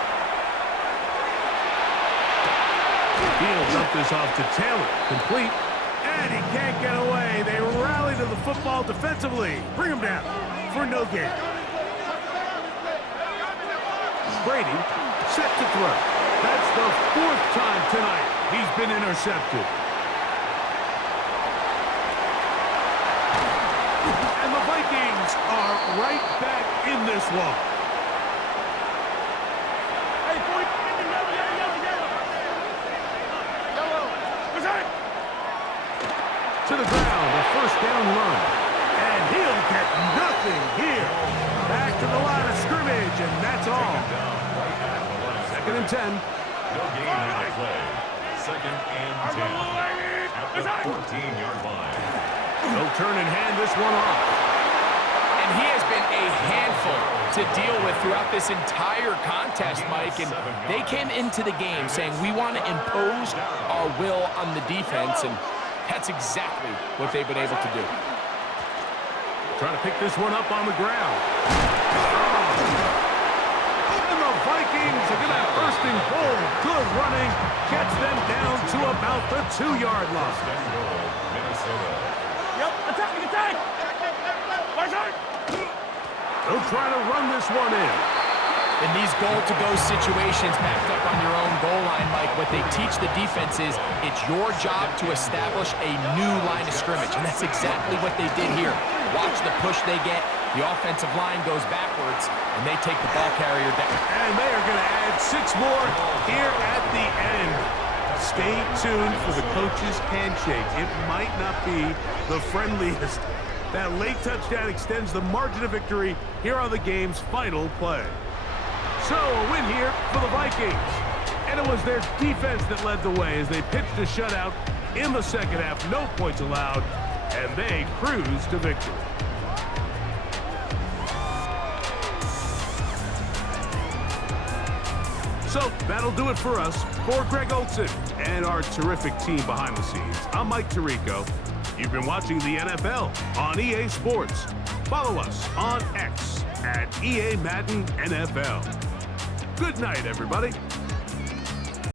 He'll dump this off to Taylor. Complete. And he can't get away. They rally to the football defensively. Bring him down for no gain. Brady set to throw. That's the 4th time tonight he's been intercepted. And the Vikings are right back in this one. Hey, boy. Yellow. What's that? To the ground, a 1st down run. And he'll get nothing here. Back to the line of scrimmage, and that's all. 2nd and 10. No gain on the play. 2nd and 10. At the 14-yard line. They'll turn and hand this one off. And he has been a handful to deal with throughout this entire contest, Mike. And they came into the game saying, we want to impose our will on the defense, and that's exactly what they've been able to do. Trying to pick this one up on the ground. And the Vikings are going to have 1st and goal. Good running. Gets them down to about the 2-yard line. Minnesota. Yep, attack! Where's that? They'll try to run this one in. In these goal-to-go situations backed up on your own goal line, Mike, what they teach the defense is it's your job to establish a new line of scrimmage, and that's exactly what they did here. Watch the push they get. The offensive line goes backwards, and they take the ball carrier down. And they are going to add 6 more here at the end. Stay tuned for the coach's handshake. It might not be the friendliest. That late touchdown extends the margin of victory here on the game's final play. So a win here for the Vikings. And it was their defense that led the way as they pitched a shutout in the 2nd half. No points allowed, and they cruised to victory. So that'll do it for us. For Greg Olson and our terrific team behind the scenes, I'm Mike Tirico. You've been watching the NFL on EA Sports. Follow us on X at EA Madden NFL. Good night, everybody.